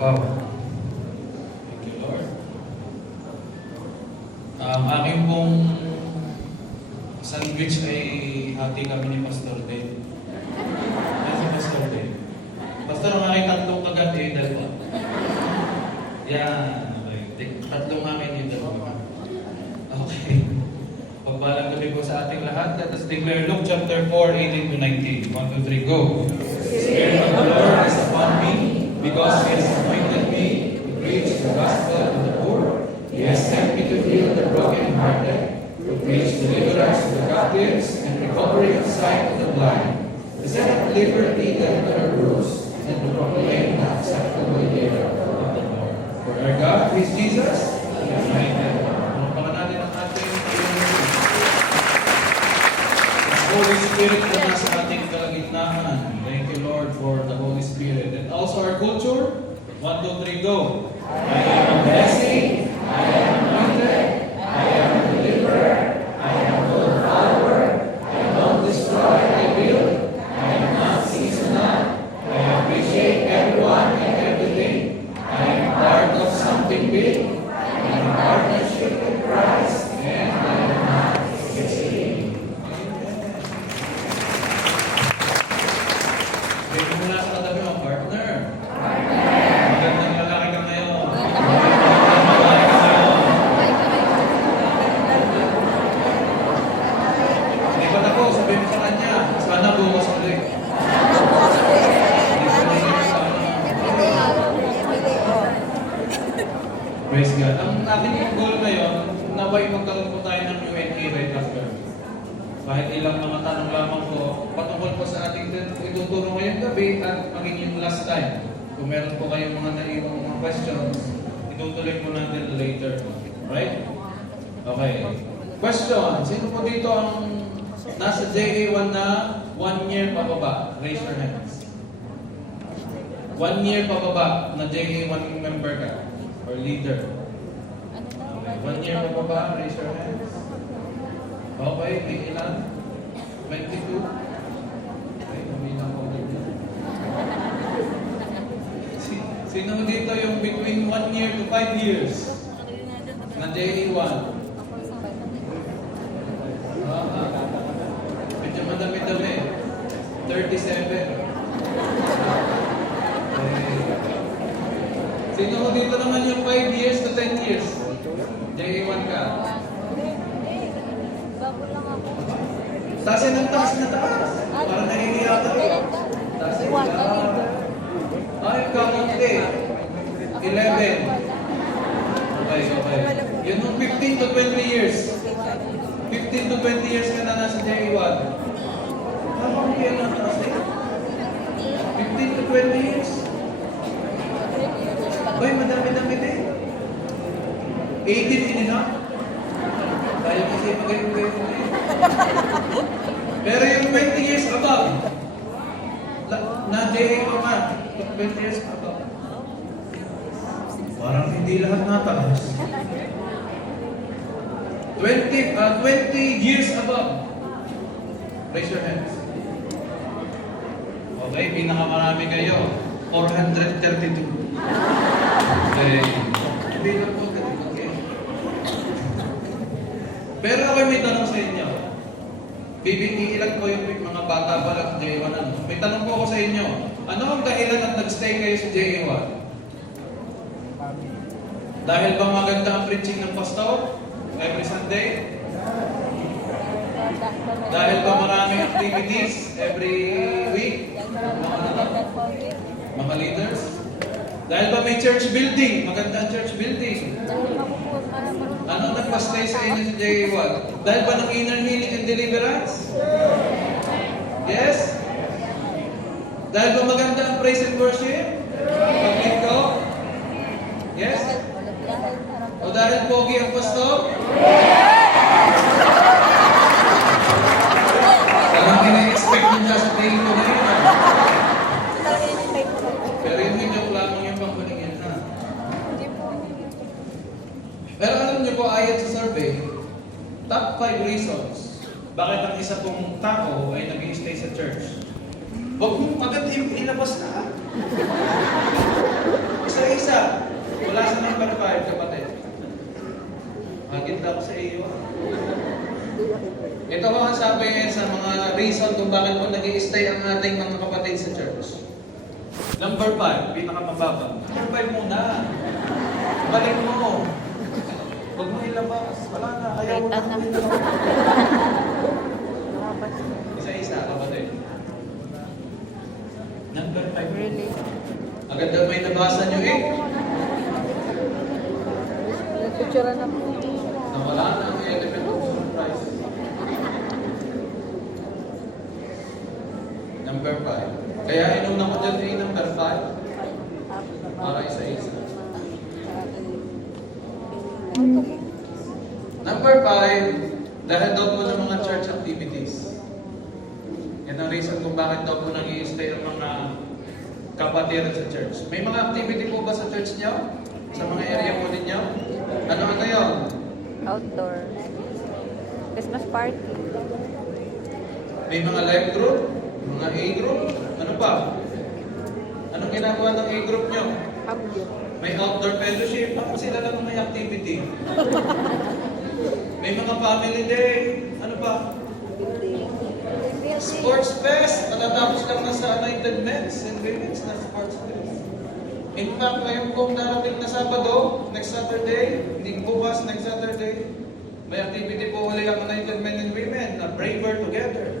Wow. Thank you, Lord. Ang aking pong sandwich ay hati kami ni Pastor Dave. Yan si Pastor Dave. Pastor, ang aking tatlong kagat ay dalawa. Yan. Okay. Tatlong akin yung dalawa. Okay. Pagbalang gabi po sa ating lahat. Let us declare Luke chapter 4, 18 to 19. 1, 2, 3, go. The Spirit of the Lord is upon me, because He has anointed me to preach the gospel to the poor. He has sent me to heal the brokenhearted, to preach deliverance to the captives, and recovery of sight to the blind, to set at liberty them that are bruised, and to proclaim the acceptable year of the Lord. For our God, who is Jesus, Amen. Pagpakan natin ang ating Holy Spirit na nasa ating kalagitnaan. Thank you, Lord, for the Holy Spirit. And also our culture. 1, 2, 3, go. I am a blessing. I am anointed. I am a deliverer. I am a good follower. I don't destroy, I build. I am not seasonal. I appreciate everyone and everything. I am part of something big. I am partnership with Christ. And I am not escaping. Pwede mo na sa katabi mo, partner. Magandang lalaki ka ngayon. Hindi ba na po, sabihin mo sa kanya, sana bukas ulit. Praise God. Ang ating goal ngayon, naway magkaroon po tayo ng UNA right after. Kahit ilang mga tanong lamang po, patungkol po sa ating ituturo ngayong gabi at maging yung last time. Kung meron po kayong mga naiwang mga questions, itutuloy po natin later. Right? Okay. Question. Sino po dito ang nasa JA1 na 1 year pababa? Raise your hands. 1 year pababa na JA1 member ka or leader. Okay. 1 year pababa, raise your hands. Okay, may ilan? 22? Okay, umilang ko dito. Sino dito yung between 1 year to 5 years? Na JA1? Medyo madami-dami. 37. Sino dito naman yung 5 years to 10 years? JA1 ka? Taasin ng taas na taas. Para nahihiya ka. Taasin ka. Ay, kamunti. 11. Okay, okay. Yun yung 15 to 20 years. 15 to 20 years ka na nasa JA1. Kamunti yan ang taas eh. 15 to 20 years. Ay, madami-dami din. 18 din ha? Tayo kasi magayon-gayon na eh. Pero yung 20 years above, na JA pa man, 20 years above. Parang hindi lahat nataas. 20 years above. Raise your hands. Okay, pinakamarami kayo. 432. Okay. Hindi lang po. Okay. Pero ako may tanong sa inyo. Ilan ko yung mga bata pa lang sa JA1. May tanong po ako sa inyo. Ano ang dahilan at nag-stay kayo sa JA1? Dahil ba maganda ang preaching ng pastor every Sunday? Dahil ba maraming activities every week? Mga leaders? Dahil ba may church building? Magandang church building. Ano nagpa-stay sa inyo sa JA1? Dahil ba ng inner healing and deliverance? Yes? Dahil ba maganda ang praise and worship? Pag-lead ko? Yes? O dahil pogi ang pastor? Parang ina-expect niya sa tingin ko ngayon. Pero yung joke lamang yung pangkuling yan, ha? Pero alam niyo po, ayon sa survey, top 5 reasons bakit ang isa pong tao ay nag-i-stay sa church. Huwag mong agad ilabas na. Isa Isa-isa. Wala sa number 5, kapatid. Maganda ako sa iyo. Ito ko ang sabi sa mga reason kung bakit po nag-i-stay ang ating mga kapatid sa church. Number 5, pinakamababa. Number 5 muna. Balik mo. Huwag mo ilabas. Wala na. Ayaw mo na. Isa-isa, kapatid. Number 5. Really? Agad daw may nabasa nyo eh. Nagpicture na po. Nawala na ang element of surprise. Number 5. Kaya inuna ko dyan eh, number 5. Para isa-isa. Number 5, dahil daw po ng mga church activities. Yan ang reason kung bakit daw po nag-i-stay ang mga kapatiran sa church. May mga activity po ba sa church niyo? Sa mga area po ninyo? Ano yun? Outdoor. Christmas party. May mga life group? Mga A group? Ano pa? Anong ginagawa ng A group niyo? Outdoor. May outdoor fellowship. Ako sila lang ang may activity. May mga family day. Ano pa? Sports fest. Matatapos lang na sa Anointed Men's and Women's na sports fest. In fact, ngayon pong darating na Sabado, next Saturday, hindi bukas, next Saturday, may activity po ulit ang Anointed Men and Women na Braver Together.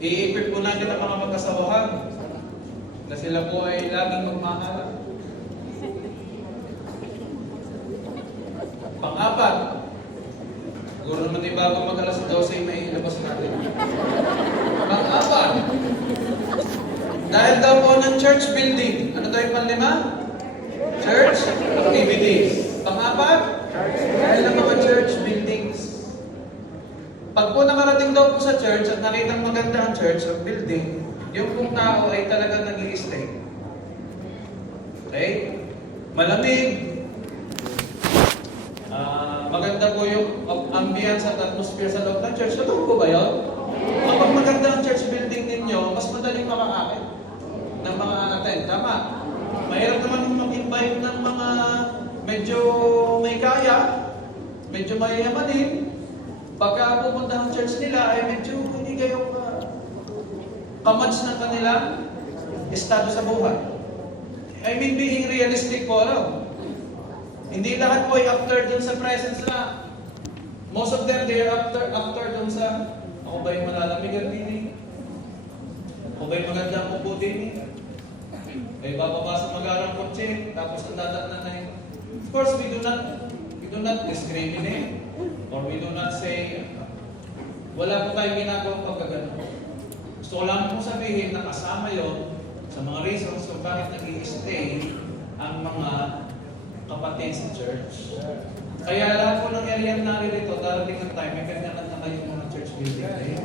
I-equip po natin ang mga mag-asawahan na sila po ay laging magmahal. Pang-apat, siguro naman yung bago mag-alas 12 may ilabas natin. Pang-apat, dahil daw po ng church building, ano daw yung panlima? Church activities. Pang-apat, dahil ng mga church buildings. Pag po nakarating daw po sa church at nakitang maganda ang church, ang building, yung pong tao ay talaga nag-i-stay. Okay? Malamig. Maganda po yung ambience at atmosphere sa loob ng church. Totoo po ba yun? Kapag maganda ang church building ninyo, mas madaling makakakit ng mga attend. Tama. Mahirap naman mag-invite ng mga medyo may kaya, medyo mayayamanin. Pagka pupunta ang church nila, ay medyo hindi kayo kamats ng kanilang estado sa buhay. I mean, being realistic po, alam. Hindi lahat po ay after dun sa presence na. Most of them, they are after dun sa, ako ba yung malalamigan din eh? Ako ba yung maganda ang upo din eh? Ay bababa sa magarang kotse, tapos ang dadatnan na yun. Of course, we do not discriminate, or we do not say, wala po tayong ginagawang pagkagano. Gusto ko lang po sabihin na kasama yon sa mga reasons kung bakit nag-i-stay ang mga kapatid sa church. Kaya lahat po ng area na narito, darating ng time, may kanya-kanya kayong mga church building.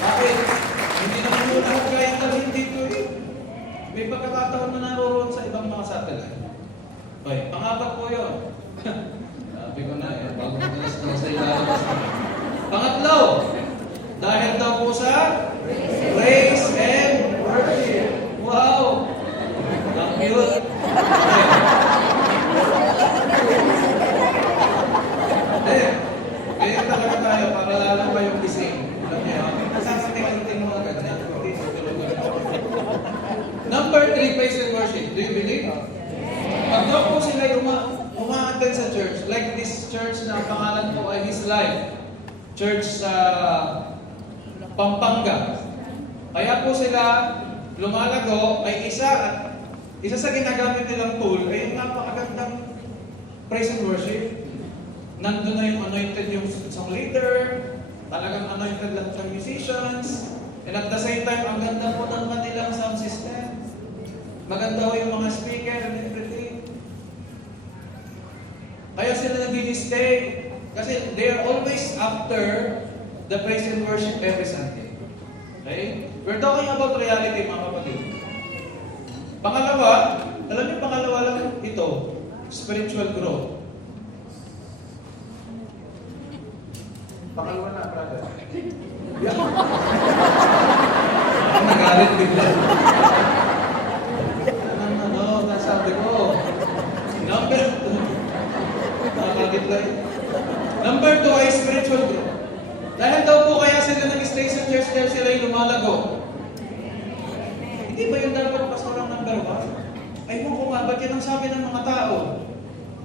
Bakit? Hindi naman po lahat kayang dalhin dito eh. May pagkakataon na naroon sa ibang mga satellite. Okay, pang-apat po yun. Sabi ko na eh, bago madalas na sa ilalabas na. Pangatlo, dahil daw po sa praise and worship. Wow! Ang cute. Kaya talaga tayo para lalo kayong gising. Alam niyo, nasasating mga ganyan. Number 3, praise and worship. Do you believe? Pag daw po sila uma-attend sa church, like this church na ang pangalan po ay His Life, church sa Pampanga. Kaya po sila lumalago ay isa sa ginagamit nilang tool ay yung napakagandang praise and worship. Nandun na yung anointed yung song leader, talagang anointed lang sa musicians, and at the same time, ang ganda po ng kanilang sound system. Maganda po yung mga speaker and everything. Kaya sila nag-i-stay kasi they are always after the praise and worship every Sunday. Okay? We're talking about reality, mga kapatid. Pangalawa, alam niyo pangalawa lang ito, spiritual growth. Pangalawa na, brother. Nagalit bigla. multiply. Number 2 ay spiritual growth. Dahil daw po kaya sila nag-stay sa church dahil sila yung lumalago. Hindi ba yung dapat pasorang number 1? Ay mo kung nga, ba't yan ang sabi ng mga tao?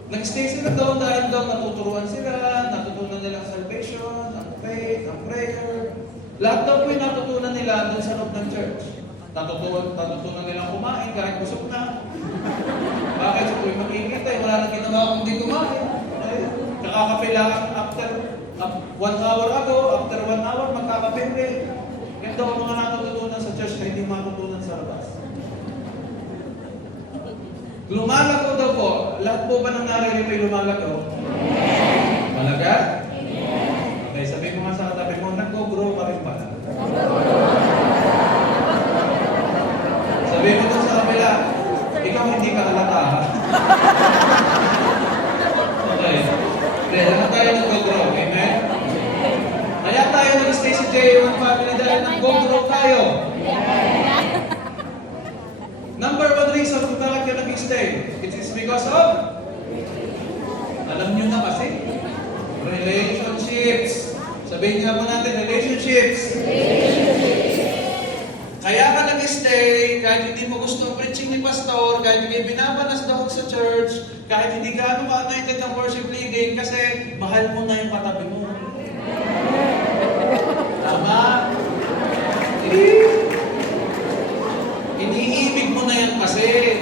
Nag-stay sila doon dahil daw natuturuan sila, natutunan nila ang salvation, ang faith, ang prayer. Lahat daw po yung natutunan nila doon sa loob ng church. Natutunan nilang kumain kahit busog na. Bakit sa po'y makikita, wala nang ginawa kung di kumain. Kakakape lang after 1 hour ago, after 1 hour, magkakape rin. Yan daw ang mga natutunan sa church na hindi matutunan sa labas. Lumalago daw po. Lahat po ba ng naririnig may lumalago? Malaga? Okay, sabihin mo nga sa katabi mo, nag-grow pa rin pala. Sabihin mo doon sa kabila, ikaw hindi ka halata. Okay. Kaya tayo nag-grow. Amen? Kaya tayo nag-stay sa J1 family dahil nag-grow tayo. Number 1 reason kung bakit ka nag-stay, it is because of, alam nyo na kasi, relationships. Sabihin nga po natin, relationships. Kaya ka nag-stay, kahit hindi mo gusto ang preaching ni pastor, kahit hindi binabanas daw sa church, kahit hindi gaano ka-anointed ng worship leading, kasi mahal mo na yung katabi mo. Tama? Iniibig mo na yan kasi.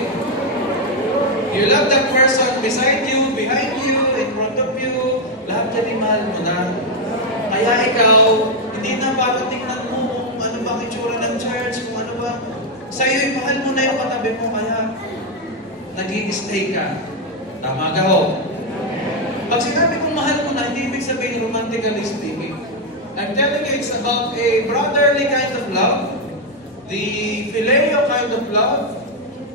You love that person beside you, behind you, in front of you. Lahat yan mahal mo na. Kaya ikaw, hindi na bakit tingnan mo kung ano ba ang itsura ng church, kung ano ba. Sa'yo, mahal mo na yung katabi mo, kaya nag-i-stay ka. Tama ka ho? Pag sinabi kong mahal mo na, hindi ibig sabihin romantically speaking. I'm telling you, it's about a brotherly kind of love, the phileo kind of love,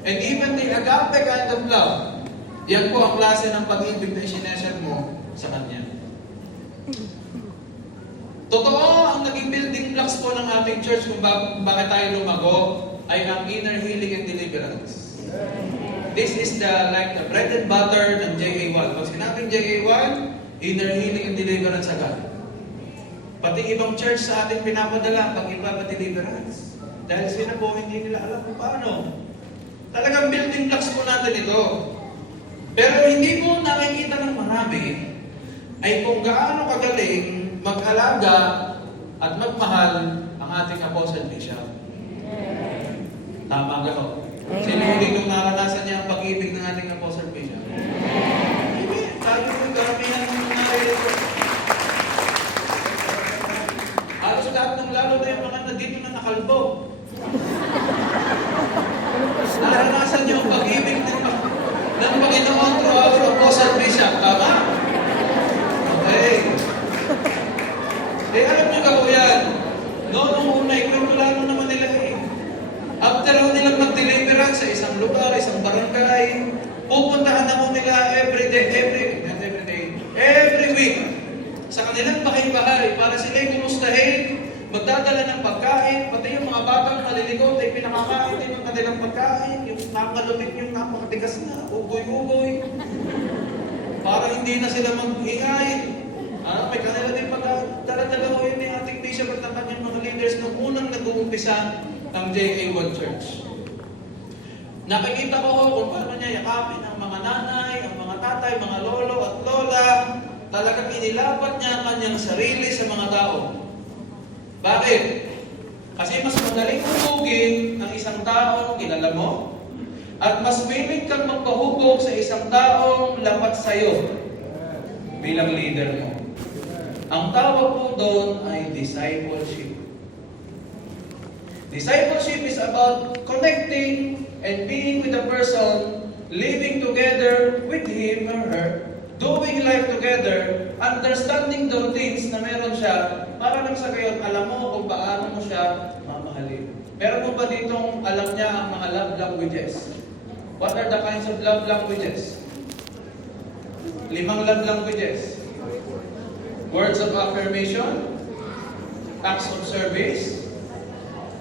and even the agape kind of love. Yan po ang klase ng pag-ibig na isinesher mo sa Kanya. Totoo, ang naging building blocks po ng ating church kung bakit tayo lumago ay ang inner healing and deliverance. This is like the bread and butter ng JA1. Pag sinabing JA1, inner healing and deliverance agad. Pati ibang church sa ating pinapadala, pag iba ba deliverance? Dahil sila po hindi nila alam kung paano. Talagang building blocks po natin ito. Pero hindi po nakikita ng marami ay kung gaano kagaling mag-alaga at magmahal ang ating Apostle Bishop. Tama ka ho? Sino dito naranasan niya ang pag-ibig ng ating Apostle Bishop? Amen. Tayo po yung karamihan ng naririnig. Halos lahat ng lalo na yung mga dito na nakalbo. Naranasan niyo ang pag-ibig ng Panginoon through our Apostle Bishop. Tama? Okay. Alam niyo ka po yan. Noong una, ikwento lang naman nila eh. After nilang mag-deliverance sa isang lugar, isang barangay, pupuntahan na po nila every week sa kanilang bahay-bahay para sila'y kumustahin, magdadala ng pagkain, pati yung mga batang maliligot ay pinakakain din ng kanilang pagkain, yung nakalumit yung napakatigas na, ugoy-ugoy, para hindi na sila mag-ingay. May kanila din pagdala-dala ko yun yung ating bishop at ng kanyang mga leaders nung unang nag-uumpisa ng JA1 Church. Nakikita ko kung paano niya yakapin ang mga nanay, ang mga tatay, mga lolo at lola. Talagang inilapat niya ang kanyang sarili sa mga tao. Bakit? Kasi mas madaling hubugin ang isang taong kilala mo at mas willing kang magpahubog sa isang taong lapat sa'yo bilang leader mo. Ang tawag po doon ay discipleship. Discipleship is about connecting and being with a person, living together with him or her, doing life together, understanding the routines na meron siya, para lang sa gayon, alam mo kung paano mo siya mamahalin. Meron mo ba ditong alam niya ang mga love languages? What are the kinds of love languages? 5 love languages. Words of affirmation, acts of service.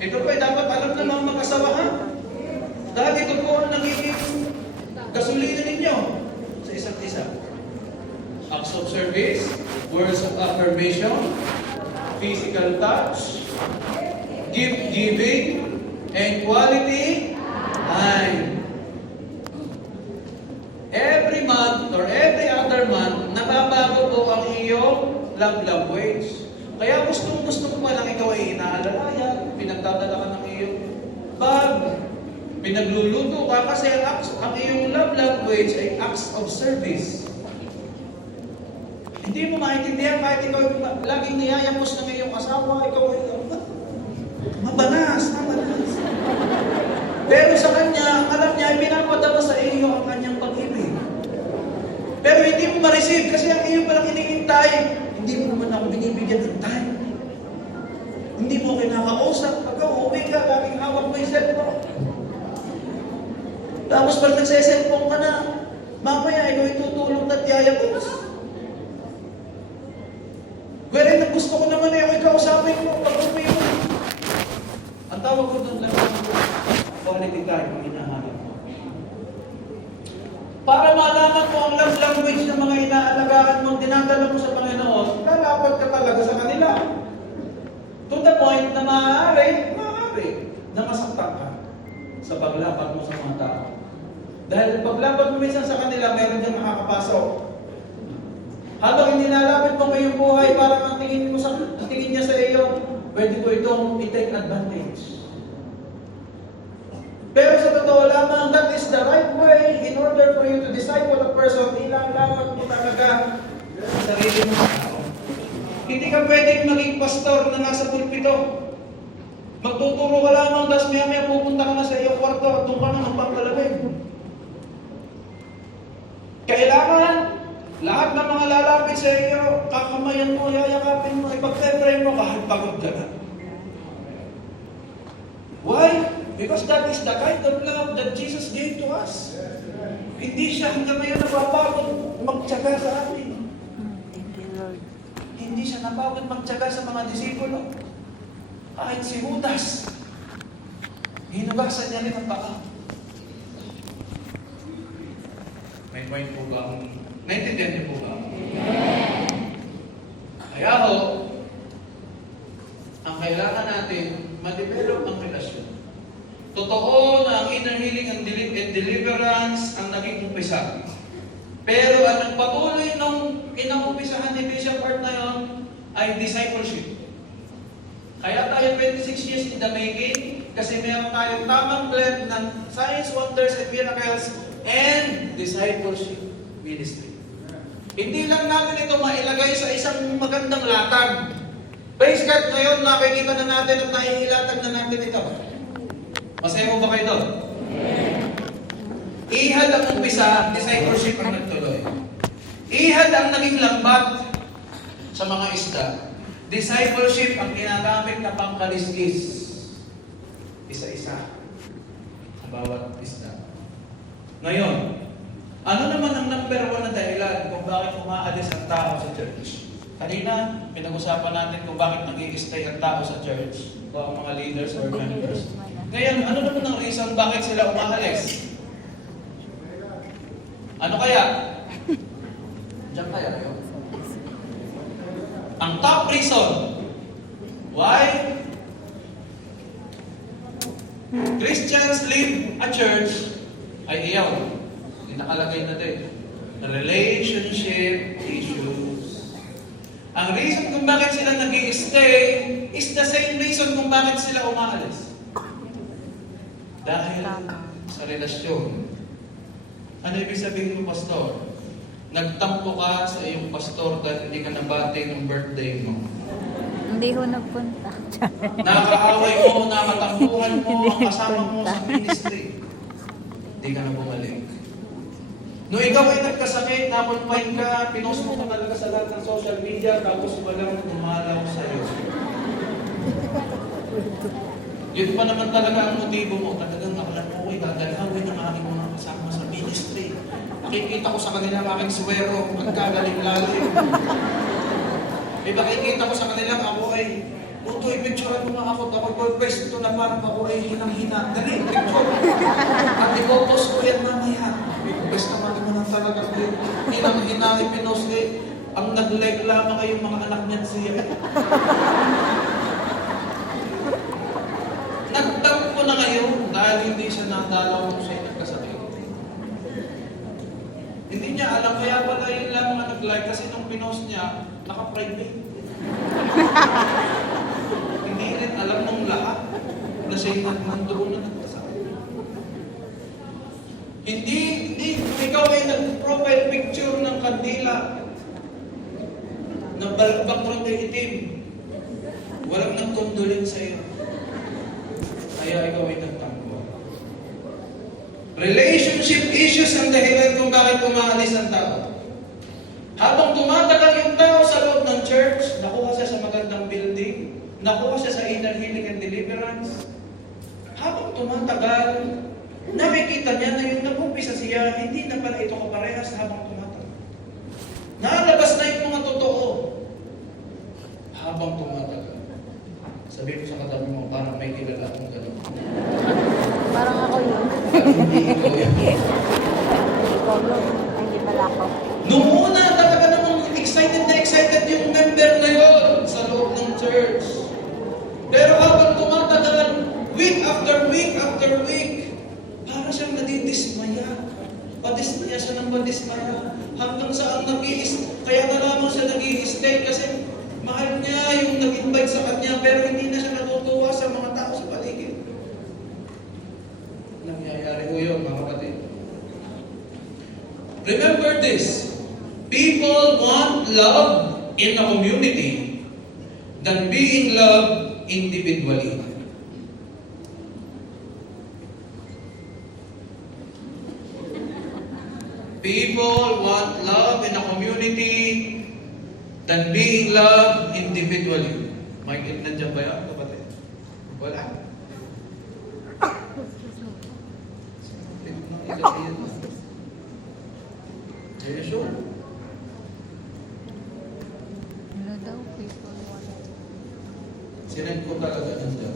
Ito po ay dapat alam ng mga mag-asawa, ha? Dahil ito po ang nagiging gasolina ninyo sa isa't isa. acts of service, words of affirmation, physical touch, gift giving, and quality time. Every month or every other month, nababago po ang iyong love language. Kaya gusto mo palang ikaw ay inaalalayan, pinagdadala ka ng iyong bag, pinagluluto ka kasi ang iyong love language ay acts of service. Hindi mo maintindihan kahit ikaw laging niyayapos ng iyong asawa, ikaw ay mabanas. Pero sa kanya, alam niya, ay pinapadama sa iyo ang kanyang pag-ibig. Pero hindi mo ma-receive kasi ang iyo palang hinihintay. Hindi mo naman ako binibigyan ng time. Hindi mo kinakausap. Pag uuwi ka, laging hawak mo yung cellphone. Tapos pag nagse-cellphone ka na, mamaya ikaw itutulog at yayapos. Wherein na gusto ko naman na yung ikausapin mo pag uwi mo. Ang tawag ko doon lang quality time ang hinahanap mo. Para malaman mo ang love language ng mga inaalagaan mo, dinadala mo sa Panginoon, lalapad ka talaga sa kanila. To the point na maaari na masaktan ka sa paglapad mo sa mga tao. Dahil paglapad mo minsan sa kanila, meron diyang makakapasok. Habang nilalapit mo ngayong buhay, parang ang tingin niya sa iyo, pwede ko itong i-take advantage. Pero sa totoo lamang, that is the right way in order for you to disciple a person. Ilalawat mo talaga sa sarili mo. Hindi ka pwedeng maging pastor na nasa pulpito. Magtuturo ka lamang, tapos maya pupunta ka na sa iyong kwarto at doon ka na magpapalabig. Kailangan lahat ng mga lalapit sa iyo, kakamayan mo, yayakapin mo, ipag-pray mo kahit pagod ka na. Why? Because that is the kind of love that Jesus gave to us. Hindi siya hanggang ngayon napapagod magtiyaga sa amin. Thank you, Lord. Hindi siya napagod magtiyaga sa mga disipulo. Kahit si Judas, hinugasan niya rin ang paa. May point po ba? Naintindihan niyo po ba? Kaya ho, ang kailangan natin, ma-develop ang relasyon. Totoo na ang inner healing and deliverance ang naging umpisa. Pero ang nagpatuloy nung inaumpisahan ni Bishop Art na yun ay discipleship. Kaya tayo 26 years in the making kasi meron tayong tamang blend ng signs, wonders, and miracles and discipleship ministry. Hindi lang natin ito mailagay sa isang magandang latag. Praise God, ngayon nakikita na natin at naiilatag na natin ito. Masaya mo ba kayo doon? Ihad ang umpisa, discipleship ang nagtuloy. Ihad ang naging lambat sa mga isda. Discipleship ang ginagamit na pangkaliskis. Isa-isa. Sa bawat isda. Ngayon, ano naman ang number 1 na dahilan kung bakit umaalis ang tao sa church? Kanina, pinag-usapan natin kung bakit nag-i-stay ang tao sa church o ang mga leaders or members. Ngayon, ano naman ang reason bakit sila umaalis? Ano kaya? Diyan kaya kayo? Ang top reason why Christians leave a church ay iyaw. Nakalagay na din. Relationship issues. Ang reason kung bakit sila nag-i-stay is the same reason kung bakit sila umaalis. Dahil sa relasyon. Ano ibig sabihin mo, pastor? Nagtampo ka sa iyong pastor dahil hindi ka nabati ng birthday mo. Hindi ho nagpunta. Nakaaway mo, nakatampuhan mo, ang kasama mo sa ministry. Hindi ka na bumalik. Nung ikaw ay nagkasakit, napunpain ka, pinost mo ka talaga sa lahat ng social media, tapos walang dumalaw sa'yo. Yun pa naman talaga ang motibo mo. Talagang nakalan mo, dadalawin ang aking mga kasama sa ministry. Nakikita ko sa kanila ang aking suwero, pagkagaling-lalim. Makikita ko sa kanila, ako ay, puto, i-picturean mo nga ako, ako'y pwesto na parang ako ay hinang-hina. Dali, picture. At ipopost ko yan mamaya. Best naman mo na talaga. Hinang-hina, ipinost eh. Ang nag-like lamang ay yung mga anak niyan siya. Nagtampo na ngayon dahil hindi siya nadalaw kung siya nagkasakit. Hindi niya alam, kaya pala yun lang mga nag-like kasi nung pinost niya, naka-private. Hindi rin alam ng lahat na siya nandoon na nagkasakit. Hindi, kung ikaw ay nag-profile picture ng kandila na background ay itim, walang nag-condolence sa iyo. Kaya ikaw ay nagtampo. Relationship issues ang dahilan kung bakit umaalis ang tao. Habang tumatagal yung tao sa loob ng church, nakuha siya sa magandang building, nakuha siya sa inner healing and deliverance. Habang tumatagal, nakikita niya na yung nag-umpisa siya, hindi na pala ito kaparehas habang tumatagal. Nalabas na yung mga totoo habang tumatagal. Sabihin mo sa katabi mo, parang may kilala akong gano'n. Parang ako yun. Hindi ikaw yan. Ikaw yun. Ay, hindi pala ako. Noong una, talaga namang excited na excited yung member na yun sa loob ng church. Pero habang tumatagal, week after week after week, para siyang nadidismaya. Padismaya siya ng padismaya. Hanggang saan kaya na lamang siya nag-i-stay kasi mahal niya yung nag-invite sa kanya pero hindi na siya natutuwa sa mga tao sa paligid. Nangyayari ko yun, mga kapatid. Remember this. People want love in a community than being loved individually. People want love in a community than being loved individually. May nandiyan ba yan, kapatid? Wala. Are you sure? Ano daw, people want. Sinend ko talaga nandiyan.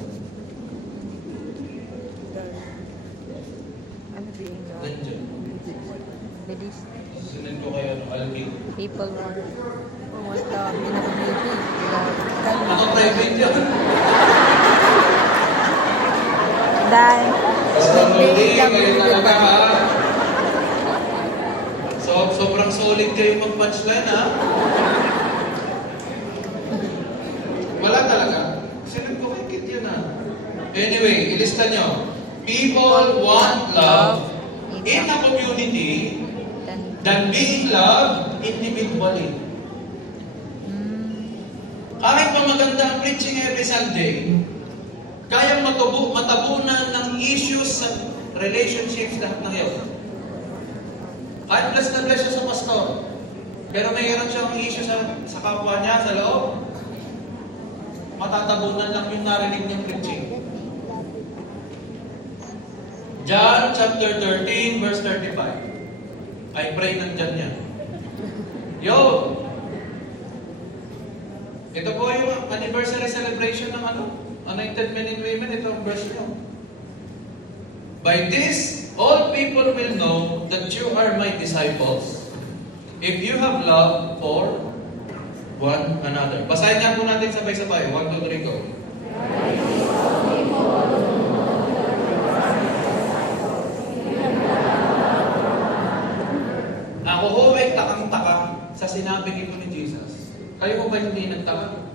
Ano being love? Nandiyan. Bilis. Sinend ko kayo ng Alvin. People want. Or want love in a community. Ako private yan. Dahil. Hindi, kayo talaga ha. Sobrang solid kayo mag-punchline ha. Wala talaga. Sinend ko kay Kit yun ha. Anyway, ilista nyo. People want love in a community than being loved individually. Kahit pa maganda ang preaching every Sunday, kayang matabunan ng issues sa relationships lahat ng yun. Kahit bless na bless siya sa pastor, pero mayroon siyang issue sa kapwa niya, sa loob, matatabunan lang yung narinig niyang preaching. John chapter 13, verse 35. I pray nandyan yan. Yo! Ito po yung anniversary celebration ng Anointed Men and Women. Ito ang verse nyo. By this, all people will know that you are my disciples if you have love for one another. Basahin nga po natin sabay-sabay. 1, 2, 3, go. Ako ho ay takang-taka sa sinabing ito ni Jesus. Kayo ba hindi nagtaka?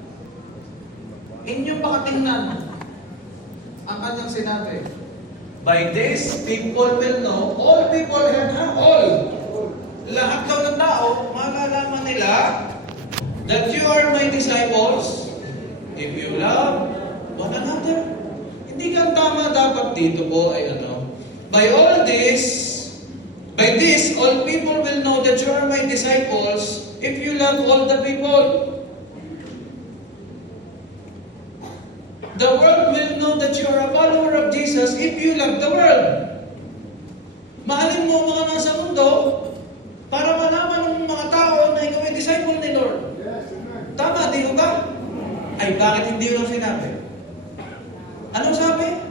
Inyong makatingnan ang kanyang sinabi. By this, people will know, all people have all. Lahat daw ng tao, malalaman nila that you are my disciples if you love one another. Hindi kang tama dapat dito po ay By this, all people will know that you are my disciples if you love all the people. The world will know that you are a follower of Jesus if you love the world. Mahalin mo ang mga nasa mundo para malaman ng mga tao na ikaw ay disciple ni Lord. Tama, di ba? Ay, bakit hindi lang sinabi? Anong sabi?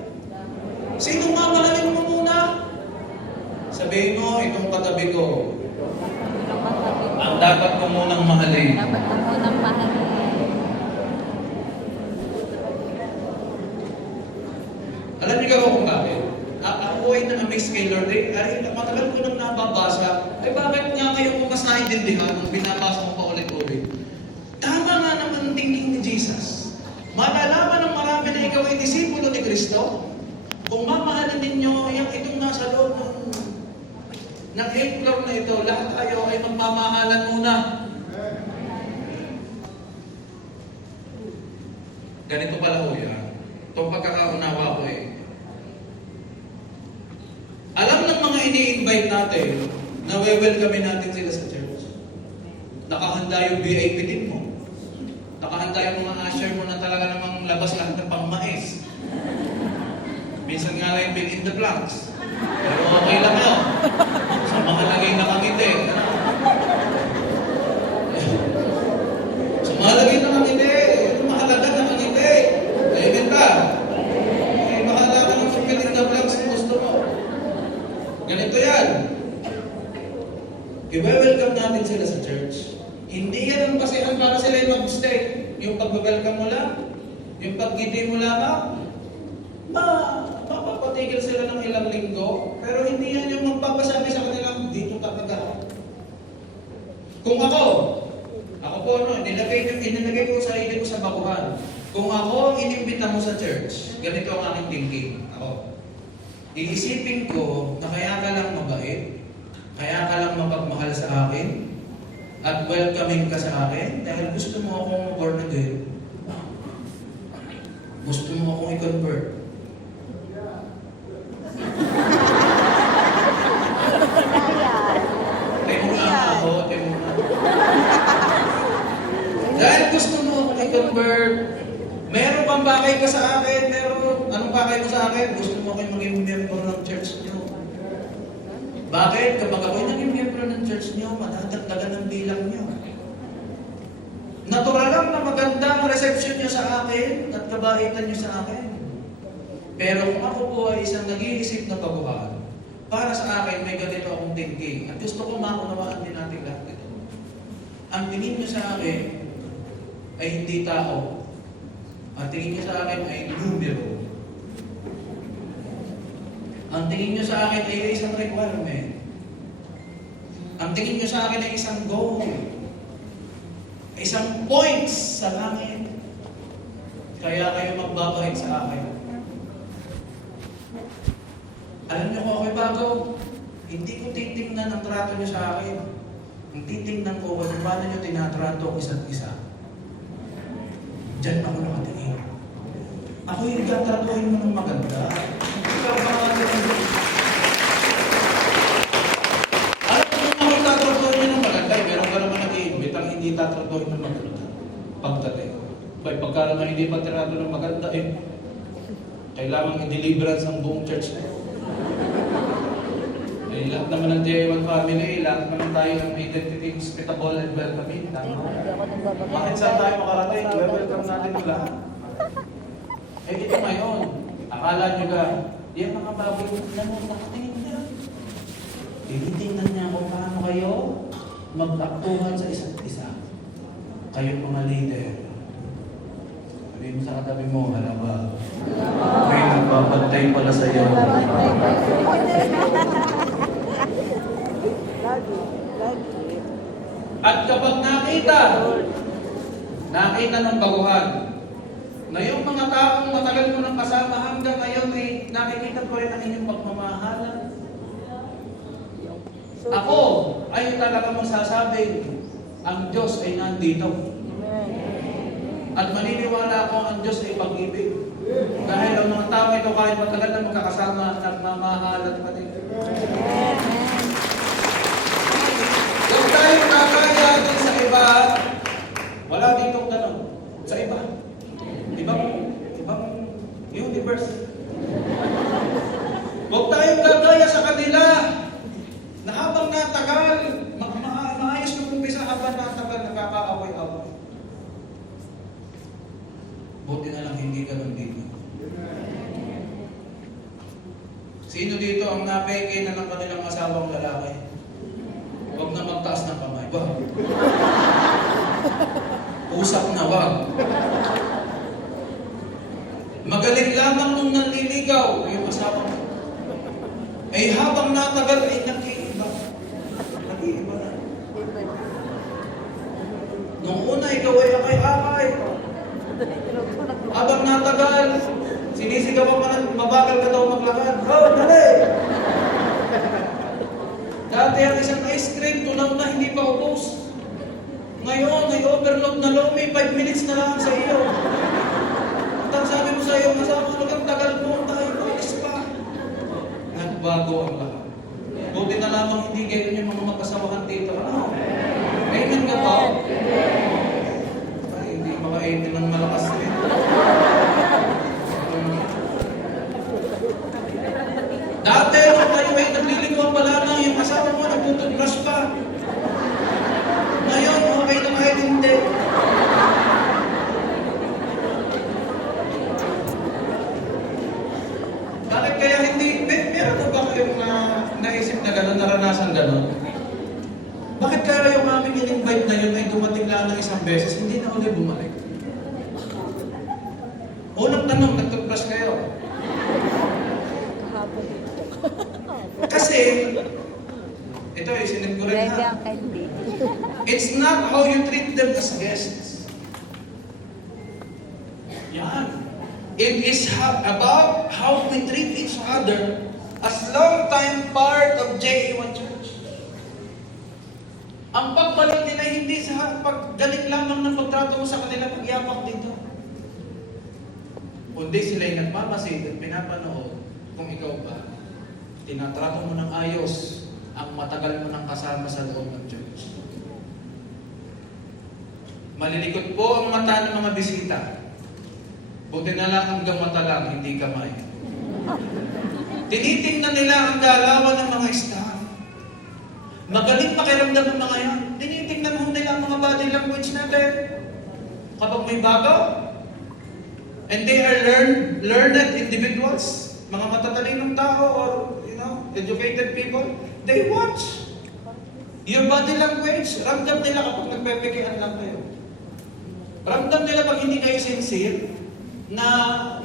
Sino mamahalin mo muna? Sabihin mo, itong katabi ko. Ang dapat ko munang mahalin. Dapat mo munang mahalin. Alam niyo ba kung bakit? Ako ay na-amaze kay Lord ay matagal ko nang nababasa. Ay bakit nga ngayon ko mas naintindihan nung binabasa ko pa ulit-ulit? Tama nga naman ang thinking ni Jesus. Malalaman ng marami na ikaw ay disipulo ni Kristo kung mamahalin ninyo yung itong nasa loob ng 8th floor na ito. Lahat tayo ay magmamahalan muna. Ganito pala ho yan. Itong pagkakaunawa ko eh. Alam ng mga ini-invite natin na welcome natin sila sa church. Nakahanda yung VIP din mo. Nakahanda yung mga usher mo na talaga namang labas lahat ng pangmais. Minsan nga lang yung fill in the blanks. Pero okay lang yun. Sa mga lagay nakangiti. Sa mga lagay nakangiti. Yung mahalaga nakangiti. Amen ka. Eh, bahala ka ng fill in the blanks kung gusto mo. Ganito yan. I-welcome natin sila sa church. Hindi yan ang basihan para sila yung mag-stay. Yung pag-welcome mo lang, yung pag-ngiti mo lamang, mapapatigil sila ng ilang linggo, pero hindi yan yung magpapasabi sa kanilang, dito talaga. Kung ako po, inilagay ko sa sarili ko sa bakuhan. Kung ako inimbita mo sa church, ganito ang aking thinking. Iisipin ko na kaya ka lang mabait, kaya ka lang mapagmahal sa akin, at welcoming ka sa akin, dahil gusto mo akong born again. Gusto mo akong i-convert. Dahil gusto mo akong i-convert, meron pang bagay ka sa akin, anong bagay mo sa akin? Gusto mo akong maging member ng church niyo. Bakit? Kapag ako'y naging member ng church niyo, madadagdagan ng bilang niyo. Natural lang na maganda ang reception niyo sa akin at kabaitan niyo sa akin. Pero kung ako po ay isang nag-iisip na baguhan, para sa akin may ganito akong thinking. At gusto ko maunawaan din natin lahat ito. Ang tingin niyo sa akin ay hindi tao. Ang tingin niyo sa akin ay numero. Ang tingin niyo sa akin ay isang requirement. Ang tingin niyo sa akin ay isang goal. Isang points sa langit. Kaya kayo magbabahit sa akin. Alam niyo kung ako'y bago, hindi ko titingnan ang trato niyo sa akin. Ang titingnan ko kung paano niyo tinatrato ang isa't isa. Diyan ako nakatingin. Ako yung tatratuhin mo ng maganda. Ikaw ba nga alam mo kung ako tatratuhin niyo ng maganda, meron ka naman nag-iimbit ang hindi tatratuhin ng maganda. Pagdating. Pagka naman hindi pa trato ng maganda, kailangan i-deliverance ang buong church na. Lahat naman ng J1 family, lahat naman tayo ng identity hospitable and welcoming. Bakit saan tayo makarating? Welcome natin yung lahat. Ito ngayon, akala nyo ka, yan mga baboy na nakatingin niya. Tinitingnan niya kung paano kayo magtaktuhan sa isa't isa. Kayo mga leader. Sabihin mo sa katabi mo, alam ba? May nagpapantay pala sa iyo. At kapag nakita ng baguhan, na yung mga taong matagal mo nang kasama hanggang ngayon ay nakikita ko rin ang inyong pagmamahalan. Ako ay talaga magsasabing ang Diyos ay nandito. At maniniwala ako ang Diyos ay pag-ibig. Dahil ang mga tao ito kahit matagal na magkakasama at nagmamahalan pa din. Kung tayo nakakaya din sa iba, wala ditong gano'n. Sa iba. Ibang universe. Huwag tayong gagaya sa kanila na habang natagal, maayos yung umpisa habang natagal, nagkakaaway-away. Buti na lang hindi ganun dito. Sino dito ang napeke na ng kanilang asawang lalaki? Huwag na magtaas ng kamay. Ba? Usap na wag. Magaling lamang nung nanliligaw, yung asawa mo. Eh habang natagal ay nag-iiba. Nag-iiba na. Nung una, ikaw ay akay-akay. Habang natagal, sinisigaw pa na mabagal ka daw maglakad. Oh, dali! Dati ang isang ice cream, tunaw na hindi pa ubos. Ngayon, ay overload na lomi, 5 minutes na lang sa iyo. At ang sabi mo sa iyo, masama ang tagal mo, tayo bilis pa. Nagbago ang lahat. Buti na lamang hindi gayon yung mga mapasamahan dito. Ano? Amen ka ba? Ay, hindi maka-amen ng malakas rin. Dati, nung kayo ay nagliliguan pa lamang, yung asawa mo nagtututbrush pa. Ngayon, okay na kahit hindi. Bakit kaya hindi? Meron na ba kayong naisip na gano'n, naranasan gano'n? Bakit kaya yung aming in-invite na yun ay dumating lang ng isang beses, hindi na ulit bumalik? Unang tanong, nagtutbrush kayo? Kahapon dito. Kasi, ito ay sinip ko rin Ready ha. ang candy. It's not how you treat them as guests. Yan. It is about how we treat each other as long-time part of JA1 Church. Ang pagbalik nila hindi sa paggaling lamang ng pagtrato mo sa kanila, pag-iyapak dito. Kundi sila'y nagmamasid at pinapanood kung ikaw ba, tinatrato mo ng ayos ang matagal mo nang kasama sa loob ng church. Malilikot po ang mata ng mga bisita. Buti na lang hanggang mata lang, hindi kamay. Tinitingnan nila ang galawan ng mga staff. Magaling pakiramdam ng mga yan. Tinitingnan mo nila ang mga body language natin. Kapag may bago, and they are learned individuals, mga matatalinong tao or educated people, they watch your body language. Ramdam nila kapag nagpepekean lang kayo. Ramdam nila pag hindi kayo sincere, na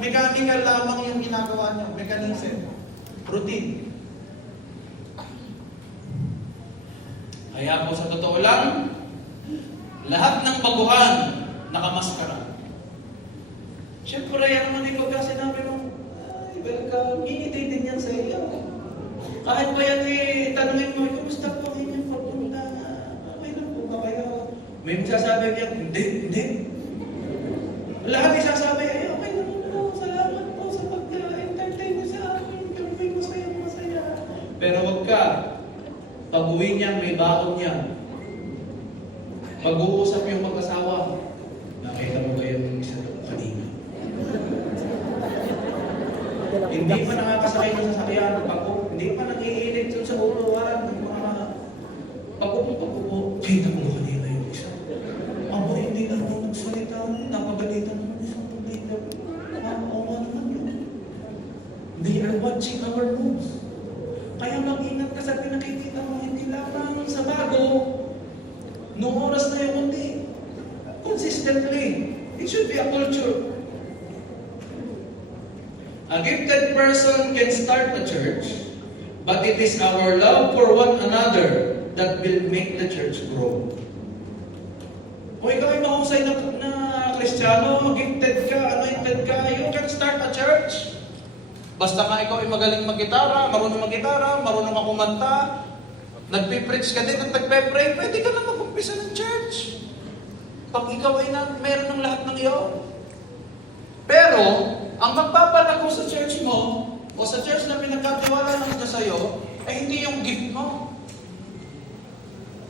mechanical lamang yung ginagawa niyo, mechanism, routine. Kaya po sa totoo lang, lahat ng baguhan nakamaskara. Siyempre, yan naman yung pagka sinabi mo, ay, welcome, ngingiti din yan sa iyo. Kahit pa yan tanungin mo, kumusta po ang inyong pagpunta? Okay lang po ba kayo? May magsasabi niya, hindi. Lahat isasabi, ay okay lang po, salamat po sa pag-entertain mo sa akin. Kami masaya. Pero wag ka, pag-uwi niya, may baon niya. Mag-uusap yung mag-asawa. Nakita mo ba yung isa doon kanina? Hindi pa nakakasakay ng sasakyan, hindi pa nag-iinit doon sa upuan ng mga pag-upo. Kita mo kanina yung isa. Aba, hindi na ako nagsalita. Napagalitan naman isang leader. Oo naman yun. They are watching our moves. Kaya mag-ingat ka sa pinakikita mo, hindi lamang sa bago, noong oras na yun, kundi consistently. It should be a culture. A gifted person can start a church, but it is our love for one another that will make the church grow. Kung ikaw ay mahusay na Kristiyano, gifted ka, anointed ka, you can start a church. Basta ka ikaw ay magaling mag-gitara, marunong ka kumanta, nagpipreach ka din at nagpe-pray, pwede ka na mag-umpisa ng church. Pag ikaw ay meron ng lahat ng iyon. Pero, ang magpapalago sa church mo, o sa church na pinagkatiwala ng Diyos sa'yo, ay hindi yung gift mo.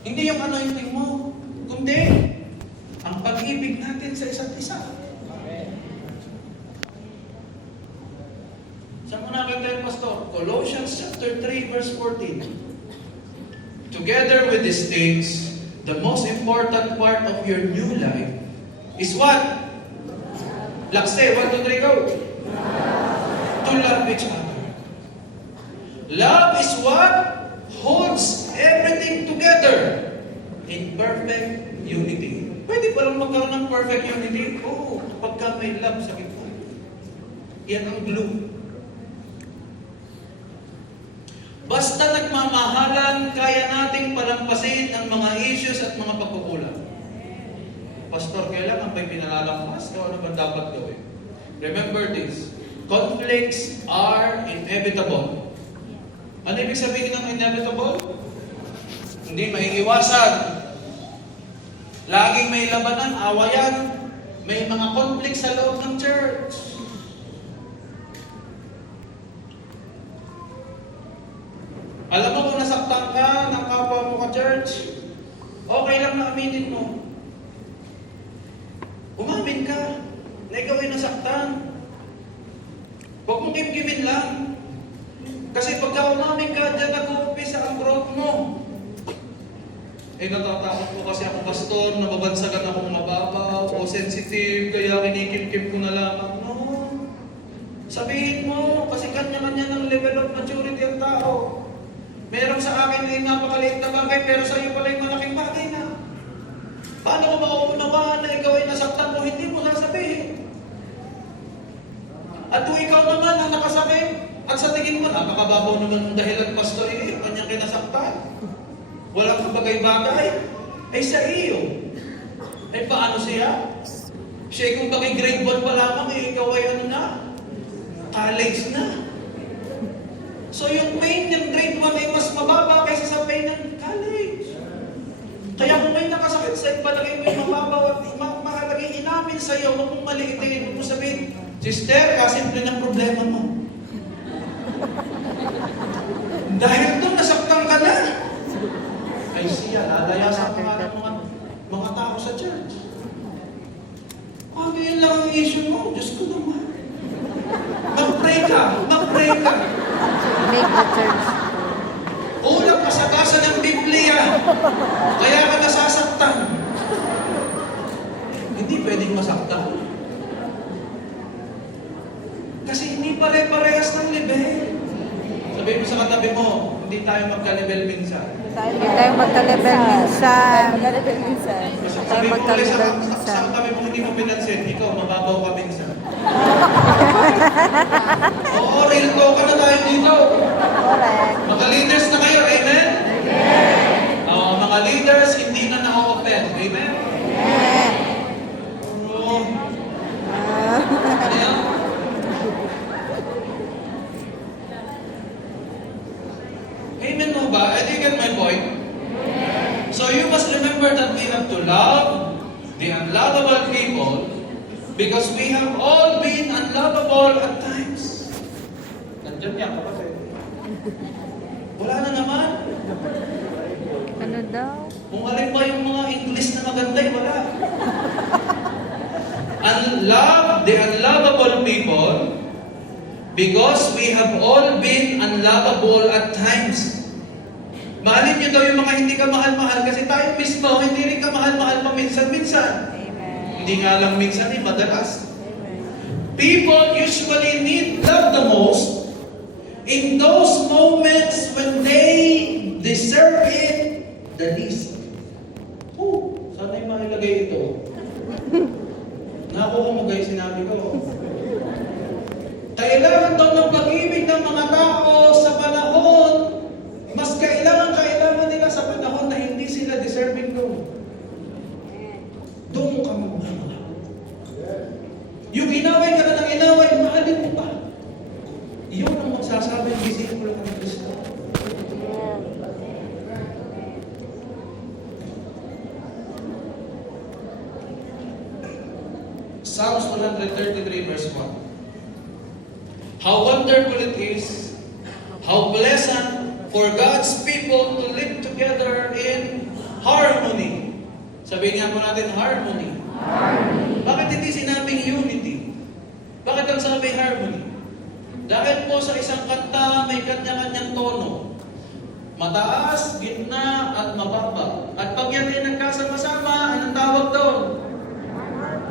Hindi yung anointing mo. Kundi, ang pag-ibig natin sa isa't isa. Saan mo nakita yung pastor? Colossians chapter 3, verse 14. Together with these things, the most important part of your new life is what? Lakse, 1, 2, 3, go! To love each other. Love is what holds everything together. in perfect unity. Pwede ba lang magkaroon ng perfect unity? Oo, pagka may love sa gitna. Yan ang glue. Basta nagmamahalan, kaya nating palampasin ang mga issues at mga pagkukulang. Pastor, kailangan ba'y pinalalampas o ano ba dapat gawin? Remember this, conflicts are inevitable. Ano ibig sabihin ng inevitable? Hindi maiiwasan. Laging may labanan, awayan, may mga conflict sa loob ng church. Alam mo kung nasaktan ka ng kapwa mo ka-church, okay lang na aminin mo. Umamin ka na ikaw ay nasaktan. Huwag mong kimkimin lang. Kasi pagka umamin ka, dyan nag-uumpisa ang growth mo. Natatakot ko kasi ako pastor, nababansagan akong mababaw o sensitive, kaya kinikimkim ko na lamang. No. Sabihin mo, kasi kanya-kanya ng level of maturity ang tao. Meron sa akin ay napakaliit na bagay, pero sa iyo pala yung malaking bagay na. Paano ko mauunawaan na ikaw ay nasaktan mo, hindi mo sasabihin? At kung ikaw naman ang nakasakit, at sa tingin mo, napakababaw naman ng dahilan, pastor, kanyang kinasaktan. Walang kabagay-bagay, ay sa iyo. Ay paano siya? Siya kung bakit grade 1 pa lamang, ikaw ay ano na? College na. So yung pain ng grade 1 ay mas mababa kaysa sa pain ng college. Kaya kung may nakasakit sa palagay mo yung mababaw at mahalagay inamin sa iyo, huwag mong maliitin, huwag mong sabihin, sister, kasimple ng problema mo. Dahil doon, nasaktan ka na. Ay siya, lalayasan ka ng mga tao sa church. Yun lang ang issue mo. Diyos ko naman. Mag-pray ka. Mag-pray ka. Make the church. Ulang kasagasan ng Biblia. Kaya ka nasasaktan. Hindi pwedeng masaktan. Kasi hindi pare-parehas ng level. Sabihin mo sa katabi mo, hindi tayo magka-level minsan. Hindi tayo magka-level minsan. Magka-level minsan. Tayo magka-level minsan. Sa katabi mo, hindi mo pinansin, ikaw, mababaw ka minsan. Oo, real talk ka na tayo dito. Correct. Mga leaders na kayo, amen? Amen. Mga leaders, hindi na na-open, amen? Amen. Oo. Ano yan? Amen mo ba? Do you get my point? So you must remember that we have to love the unlovable people because we have all been unlovable at times. Nandiyan yan kapatid. Wala na naman. Ano daw? Kung alin pa yung mga English na maganda, wala. Love the unlovable people because we have all been unlovable at times. Mahalin niyo daw yung mga hindi ka mahal-mahal kasi tayo mismo, hindi rin ka mahal-mahal paminsan-minsan. Amen. Hindi nga lang minsan madalas. Amen. People usually need love the most in those moments when they deserve it the least. Sana yung mailagay ito. Nakuha mo guys, sinabi ko. Kailangan daw ng pag-ibig ng mga tao sa panahon, mas kailangan nila sa panahon na hindi sila deserving doon. Doon ka magmamahal. Yung inaway ka na ng inaway, mahalin mo pa. Yun ang magsasabi ng disipulo ng Kristo. Psalms 133 verse 1. How wonderful it is, how pleasant for God's people to live together in harmony. Sabihin nga po natin, harmony. Harmony. Bakit hindi sinabing unity? Bakit ang sabi harmony? Dahil po sa isang kanta, may kanya-kanyang tono. Mataas, gitna, at mababa. At pag yan ay nagkasama-sama, anong tawag doon?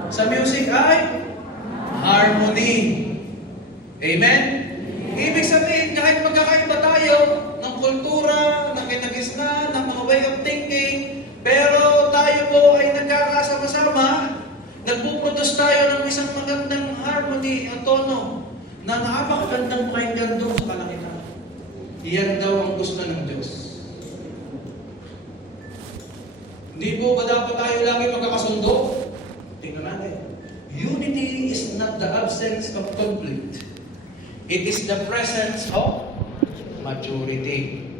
Sa music ay harmony. Amen? Ibig sabihin, kahit magkakaiba tayo ng kultura, ng kinagisna, ng mga way of thinking, pero Nag-produce tayo ng isang magandang harmony at tono na napakagandang pakinggan doon sa kalangitan. Iyan daw ang gusto ng Diyos. Hindi po ba dapat tayo lagi magkakasundo? Tingnan natin. Unity is not the absence of conflict. It is the presence of maturity.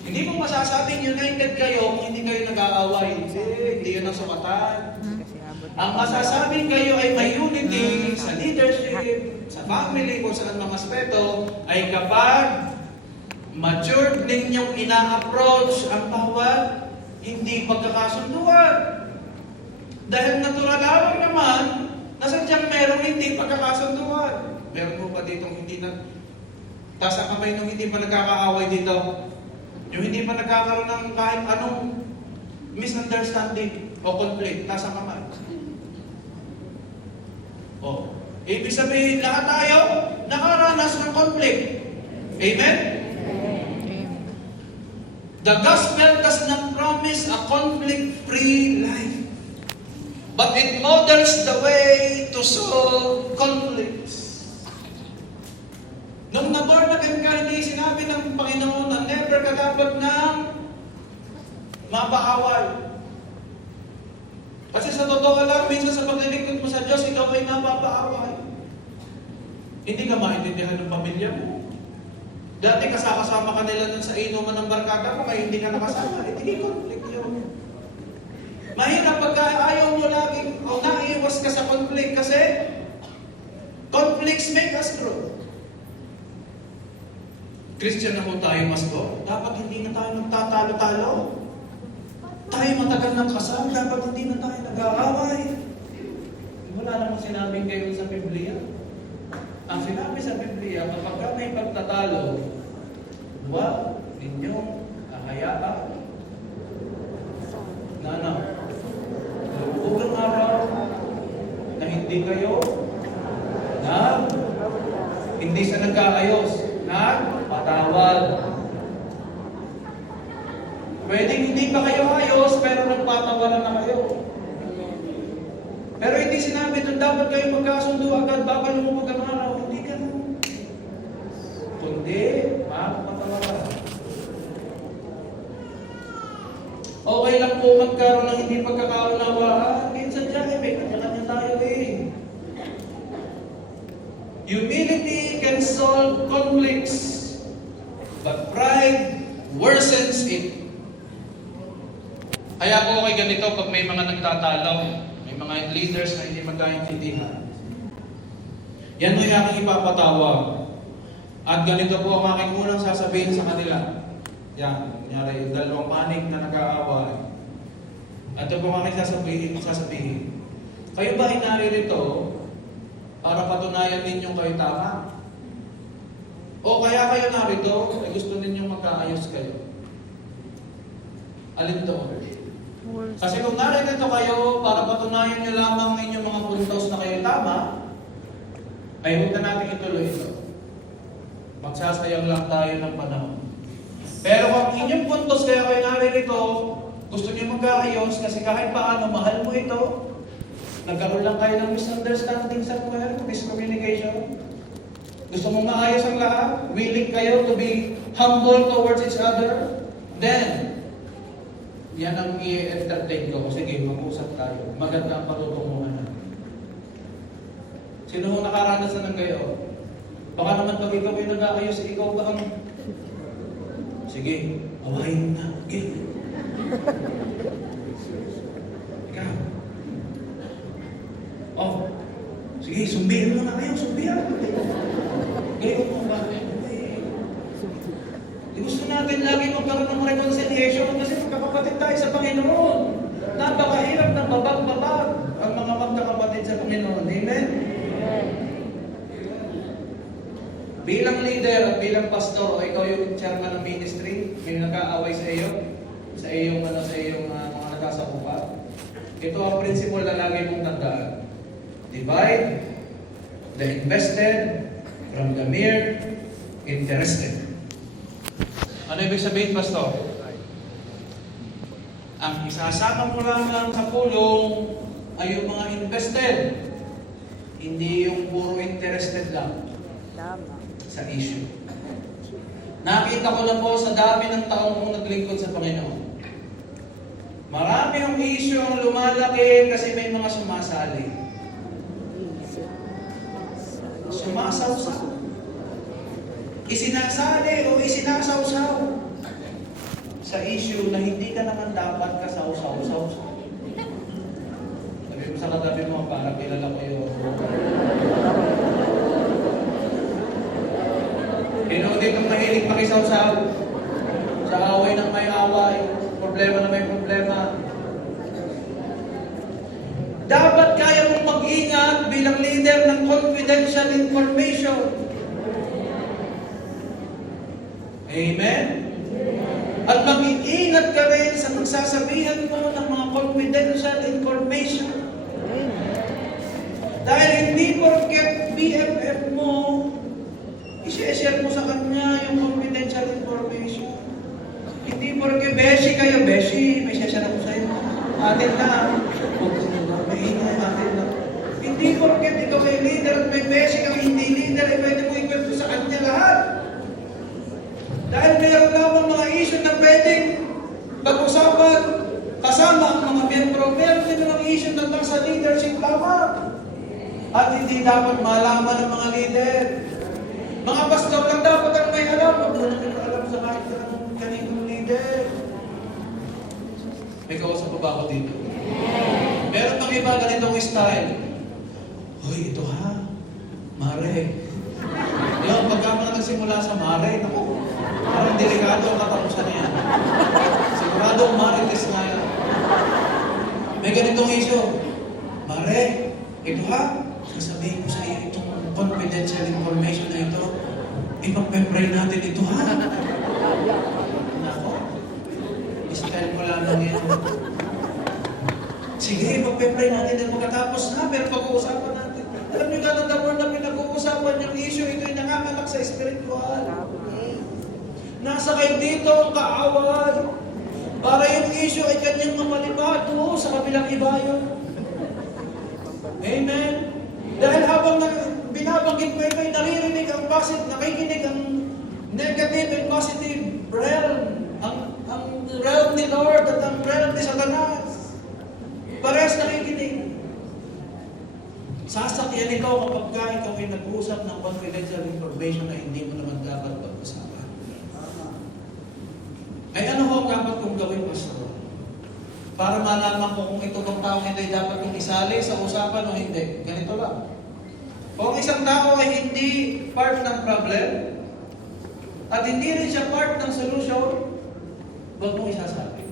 Hindi mo masasabing united kayo kung hindi kayo nag-aaway. Hindi yun ang sukatan. Ang masasabing kayo ay may unity sa leadership, sa family, kung saan mga aspeto, ay kapag matured ninyong ina-approach ang bawat hindi pagkakasunduan. Dahil natural lamang naman na sadyang merong hindi pagkakasunduan. Meron mo pa ditong hindi na taas ang kamay nung hindi pa nagkakaaway dito. Yung hindi pa nagkakaroon ng kahit anong misunderstanding o conflict. Taas ang kamay. O, ibig sabihin lahat tayo nakaranas ng conflict. Amen? The gospel does not promise a conflict-free life. But it models the way to solve conflicts. Nung na-born again ka, hindi sinabi ng Panginoon na never ka dapat ng mapaaway. Kasi sa totoo lang, minsan sa paglilingkod mo sa Diyos, ikaw ay napapaaway. Hindi ka maintindihan ng pamilya mo. Dati kasama ka nila nun sa inuman ng barkada mo, kaya hindi ka nakasama. Hindi conflict yun. Mahirap pagka ayaw mo laging o naiiwas ka sa conflict kasi conflicts make us grow. Christian na po tayo, Pastor. Dapat hindi na tayo nagtatalo-talo. Tayo matagal ng kasal, dapat hindi na tayo nag-aaway. Wala namang sinabing kayo sa Biblia. Ang sinabi sa Biblia, kapag may pagtatalo, huwag ninyong ahayaan na buong araw na hindi kayo hindi sa nag-aayos, patawad. Pwedeng hindi pa kayo ayos, pero nagpatawaran na kayo. Pero hindi sinabi doon dapat kayo magkasundo agad bago lumubog ang araw. Hindi ganun. Kundi, magpatawaran. Okay lang po magkaroon ng hindi pagkakaunawaan. Minsan dyan, may kanya-kanya tayo eh. Humility can solve conflicts, but pride worsens it. Kaya po okay ganito pag may mga nagtatalo, may mga leaders na hindi magkaintindihan. Yan mo yung aking ipapatawag. At ganito po ang aking unang sasabihin sa kanila. Yan, kunyari, yung dalawang panig na nag-aaway. At ito po ang aking sasabihin. Kayo ba ay naririto para patunayan ninyong kayo tama? O kaya kayo narito ay gusto ninyong magkaayos kayo? Alin to? Kasi kung narito kayo para patunayan nyo lamang inyong mga puntos na kayo tama, ay huwag na natin ituloy ito. Magsasayang lang tayo ng panahon. Pero kung inyong puntos kaya kayo narito, gusto nyo magkaayos kasi kahit paano, mahal mo ito, nagkaroon lang kayo ng misunderstanding sa buhay, miscommunication. Gusto mong maayos ang lahat, willing kayo to be humble towards each other, then, yan ang i-entertain ko. Sige, mag-usap tayo. Maganda ang patutunguhan natin. Sino mo nakaranas na ng gayo? Baka naman pag ikaw ay nag-aayos, ikaw ba ang... Sige, awayin na. Okay. Ikaw. Oh, sige, sumbihan mo na kayo, sumbihan. Gayon mo ba? Gusto natin lagi magkaroon ng reconciliation kasi magkakapatid tayo sa Panginoon. Napakahirap ng babag-babag ang mga magkakapatid sa Panginoon. Amen? Bilang leader at bilang pastor o ikaw yung chairman ng ministry, may nag-aaway sa iyo, sa iyong mga nagkasakupan. Ito ang principle na lagi mong tandaan. Divide the invested from the mere interested. Ano ibig sabihin, Pastor? Ang isasama mo lang sa pulong ay yung mga invested. Hindi yung puro interested lang Tama. sa issue. Nakita ko na po sa dami ng taong kong naglingkod sa Panginoon. Marami ang issue ang lumalaki kasi may mga sumasali. Sumasawsaw. Isinasali o isinasawsaw sa issue na hindi ka naman dapat kasawsaw-saw. Sabi mo sa katabi mo, para kilala ko yun. Sino dito mahilig pakisawsaw? Sa away ng may away, problema na may problema. Dapat kaya mong mag-ingat bilang leader ng confidential information. Amen? At mag-iingat ka rin sa magsasabihan mo ng mga confidential information. Dahil hindi porket BFF mo, i-share mo sa kanya yung confidential information. Hindi porket beshi kayo, beshi, may share ako sa'yo. Atin lang. Maingay natin lang. Hindi porket ikaw ay leader at may beshi kang hindi leader, ay pwede mo ikwento sa kanya lahat. Dahil mayroon lamang mga issue na pwedeng pag-usapan kasama ang mga miyembro. Meron din mga issue na lang sa leadership lamang. At hindi dapat malaman ng mga leader. Mga pastor lang dapat ang may alam. Huwag mo naman alam sa kahit kaninong leader. May kausap pa ba ako dito? Meron pang iba ganitong style. Hoy, ito ha. Mare. Yung pagka mo na nagsimula sa mare, naku, parang delikado ang katapusan niya. Sigurado ang marites na yan. May ganitong issue. Mare, ito ha. Sasabihin ko sa iyo itong confidential information na ito. Ipag-pray natin ito ha. Nako. Style ko lamang yan. Sige, ipag-pray natin din pagkatapos na. Pero pag-uusapan natin. Alam niyo ka na pinag-uusapan yung issue, ito'y nanganganak sa spiritual. Nasa kayo dito ang kaaway. Para yung issue ay kanyang mamalibado sa kabilang ibayon. Amen? Dahil habang binabanggit ko ito'y naririnig ang positive, nakikinig ang negative and positive realm. Ang realm ni Lord at ang realm ni Satanas. Parehas nakikinig. Sasakyan ikaw kapag ikaw ay nag-uusap ng confidential information na hindi mo naman dapat pag-usapan. Ay ano ho ang dapat kong gawin, Pastor? Para malaman ko kung ito bang taong ito ay dapat kong isali sa usapan o hindi. Ganito lang. Kung isang tao ay hindi part ng problem at hindi rin siya part ng solution, huwag mong isasabi.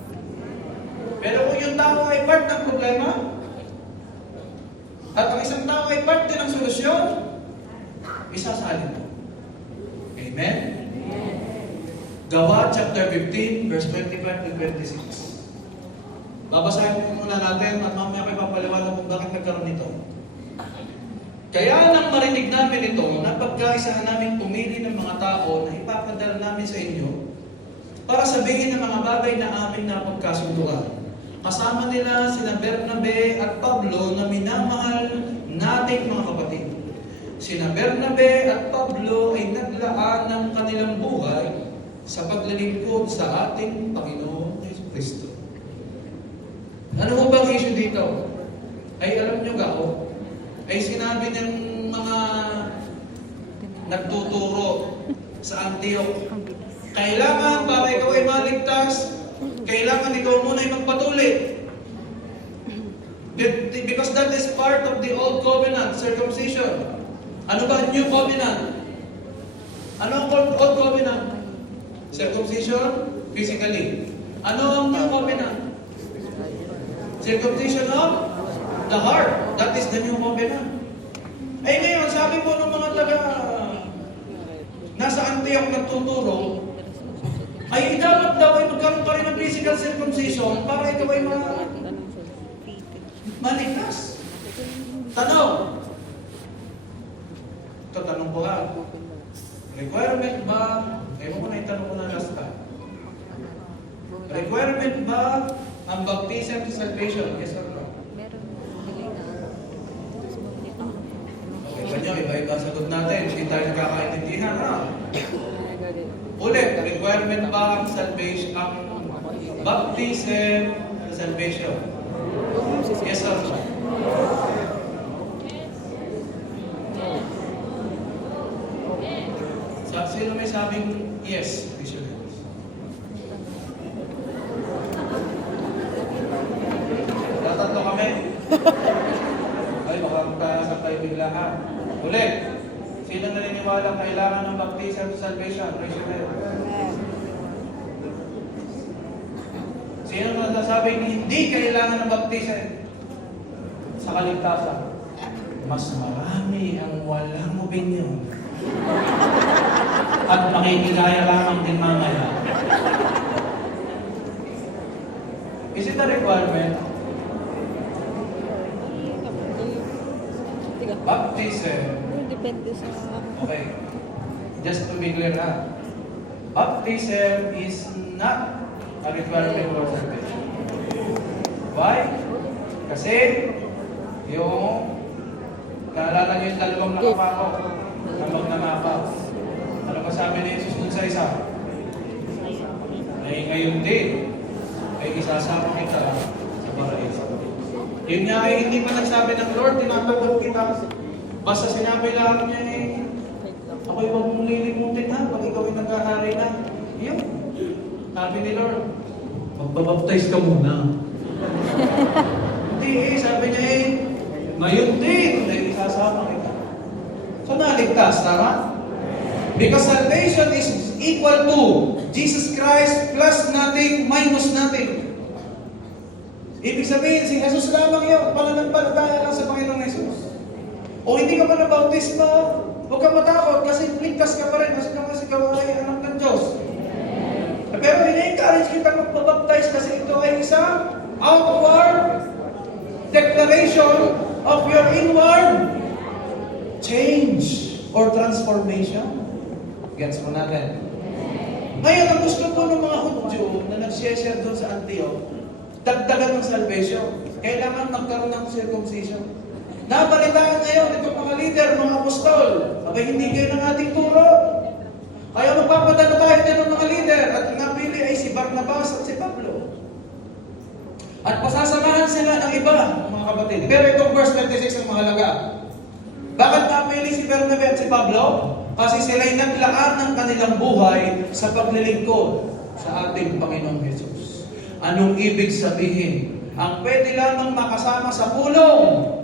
Pero kung yung tao ay part ng problema at ang isang tao ay part din ng solusyon, isasali mo. Amen? Gawa chapter 15, verse 25 to 26. Babasahin po muna natin at mamaya kayo papaliwanag kung bakit nagkaroon nito. Kaya nang marinig namin ito, napagkaisahan namin pumili ng mga tao na ipapadala namin sa inyo para sabihin ng mga bagay na aming napagkasunduan. Kasama nila sina Bernabe at Pablo na minamahal nating mga kapatid. Sina Bernabe at Pablo ay naglaan ng kanilang buhay sa paglilingkod sa ating Panginoon Jesucristo. Ano ho bang issue dito? Ay alam nyo ga ho? Ay sinabi ng mga nagtuturo sa Antioch, kailangan para ikaw ay maligtas, kailangan ikaw muna ay magpatuli. Because that is part of the old covenant, circumcision. Ano ba new covenant? Ano ang old covenant? Circumcision, physically. Ano ang new covenant? Circumcision of the heart. That is the new covenant. Ay ngayon, sabi po ng mga nasa Antioch nagtuturo, ay dapat daw ay magkaroon pa rin ng physical circumcision para ikaw ay maligtas. Tanong. Ito, tanong ko ha. Requirement ba, kayo mo na itanong ko na last time. Requirement ba ang baptism sa salvation? Yes or no? requirement ba ang salvation, ang baptism sa salvation? Yes or no? Sino may sabing yes? Raise your hands. Tatatlo kami. Ay, baka magkasap tayo biglaan. Ulit. Sino naniniwala kailangan ng baptism sa salvation? Raise your hands. Sino nasasabing hindi kailangan ng baptism sa kaligtasan? Mas marami ang walang opinion. At makikilaya lamang din mamaya. Is it a requirement? Baptism. Depende sa... Okay. Just to be clear na. Baptism is not a requirement for salvation. Why? Kasi yung naalala niyo yung dalawang nakapako na magnanakaw. Ano ba sabi ni Jesus dun sa isa? Ay ngayon din ay isasama kita sa paraiso. Yun nga ay hindi pa nagsabi ng Lord, tinatanggap kita. Basta sinabi lang niya ako'y huwag mong lilimutin ha, pag ikaw ay nagkahari na. Yun. Sabi ni Lord, magpabaptize ka muna. Hindi sabi niya ngayon din ay isasama kita. So naligtas, tama? Because salvation is equal to Jesus Christ plus nothing minus nothing. Ibig sabihin, si Jesus lamang yun, pananampalataya lang sa Panginoong Jesus. O hindi ka pa nabautismo, huwag kang matakot kasi ligtas ka pa rin kasi ikaw ay anak ng Diyos. Pero ini-encourage kita magpabaptize kasi ito ay isang outward declaration of your inward change or transformation. Gets mo natin? Ngayon, ang gusto ko ng mga Hudyo na nag-share doon sa Antioch, dagdagan ng salvation. Kailangan magkaroon ng circumcision. Nabalitaan ngayon itong mga leader, mga apostol. Abay, hindi kayo ng ating turo. Kaya magpapadala tayo ng mga leader at napili ay si Barnabas at si Pablo. At pasasamahan sila ng iba, mga kapatid. Pero itong verse 26 ang mahalaga. Bakit napili si Barnabas at si Pablo? Kasi sila'y naglaan ng kanilang buhay sa paglilingkod sa ating Panginoong Jesus. Anong ibig sabihin? Ang pwede lamang makasama sa pulong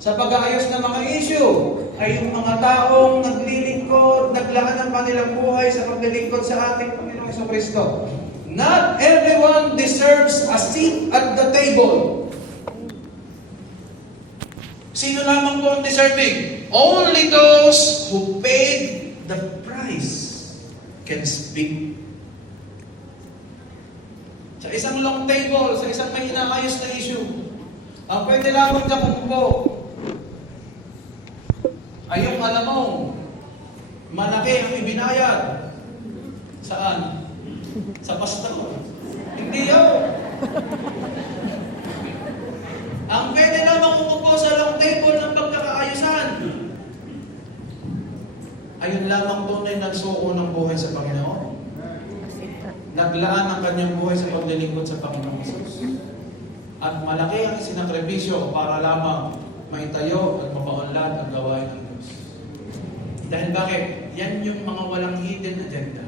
sa pag-aayos ng mga issue ay yung mga taong naglilingkod, naglaan ng kanilang buhay sa paglilingkod sa ating Panginoong Jesucristo. Not everyone deserves a seat at the table. Sino lamang po ang deserving? Only those who paid the price can speak. Sa isang long table, sa isang may inaayos na issue, ang pwede lamang na kumupo ay yung alam mo, malaki ang ibinayad. Saan? Sa pastor. Hindi yun. Ang pwede lamang umupo sa long table ng pagkakaayusan. Ayun lamang tunay nagsuko ng buhay sa Panginoon. Naglaan ang kanyang buhay sa paglilingkod sa Panginoong Jesus. At malaki ang sinakripisyo para lamang maitayo at mapaunlad ang gawain ng Diyos. Dahil bakit? Yan yung mga walang hidden agenda.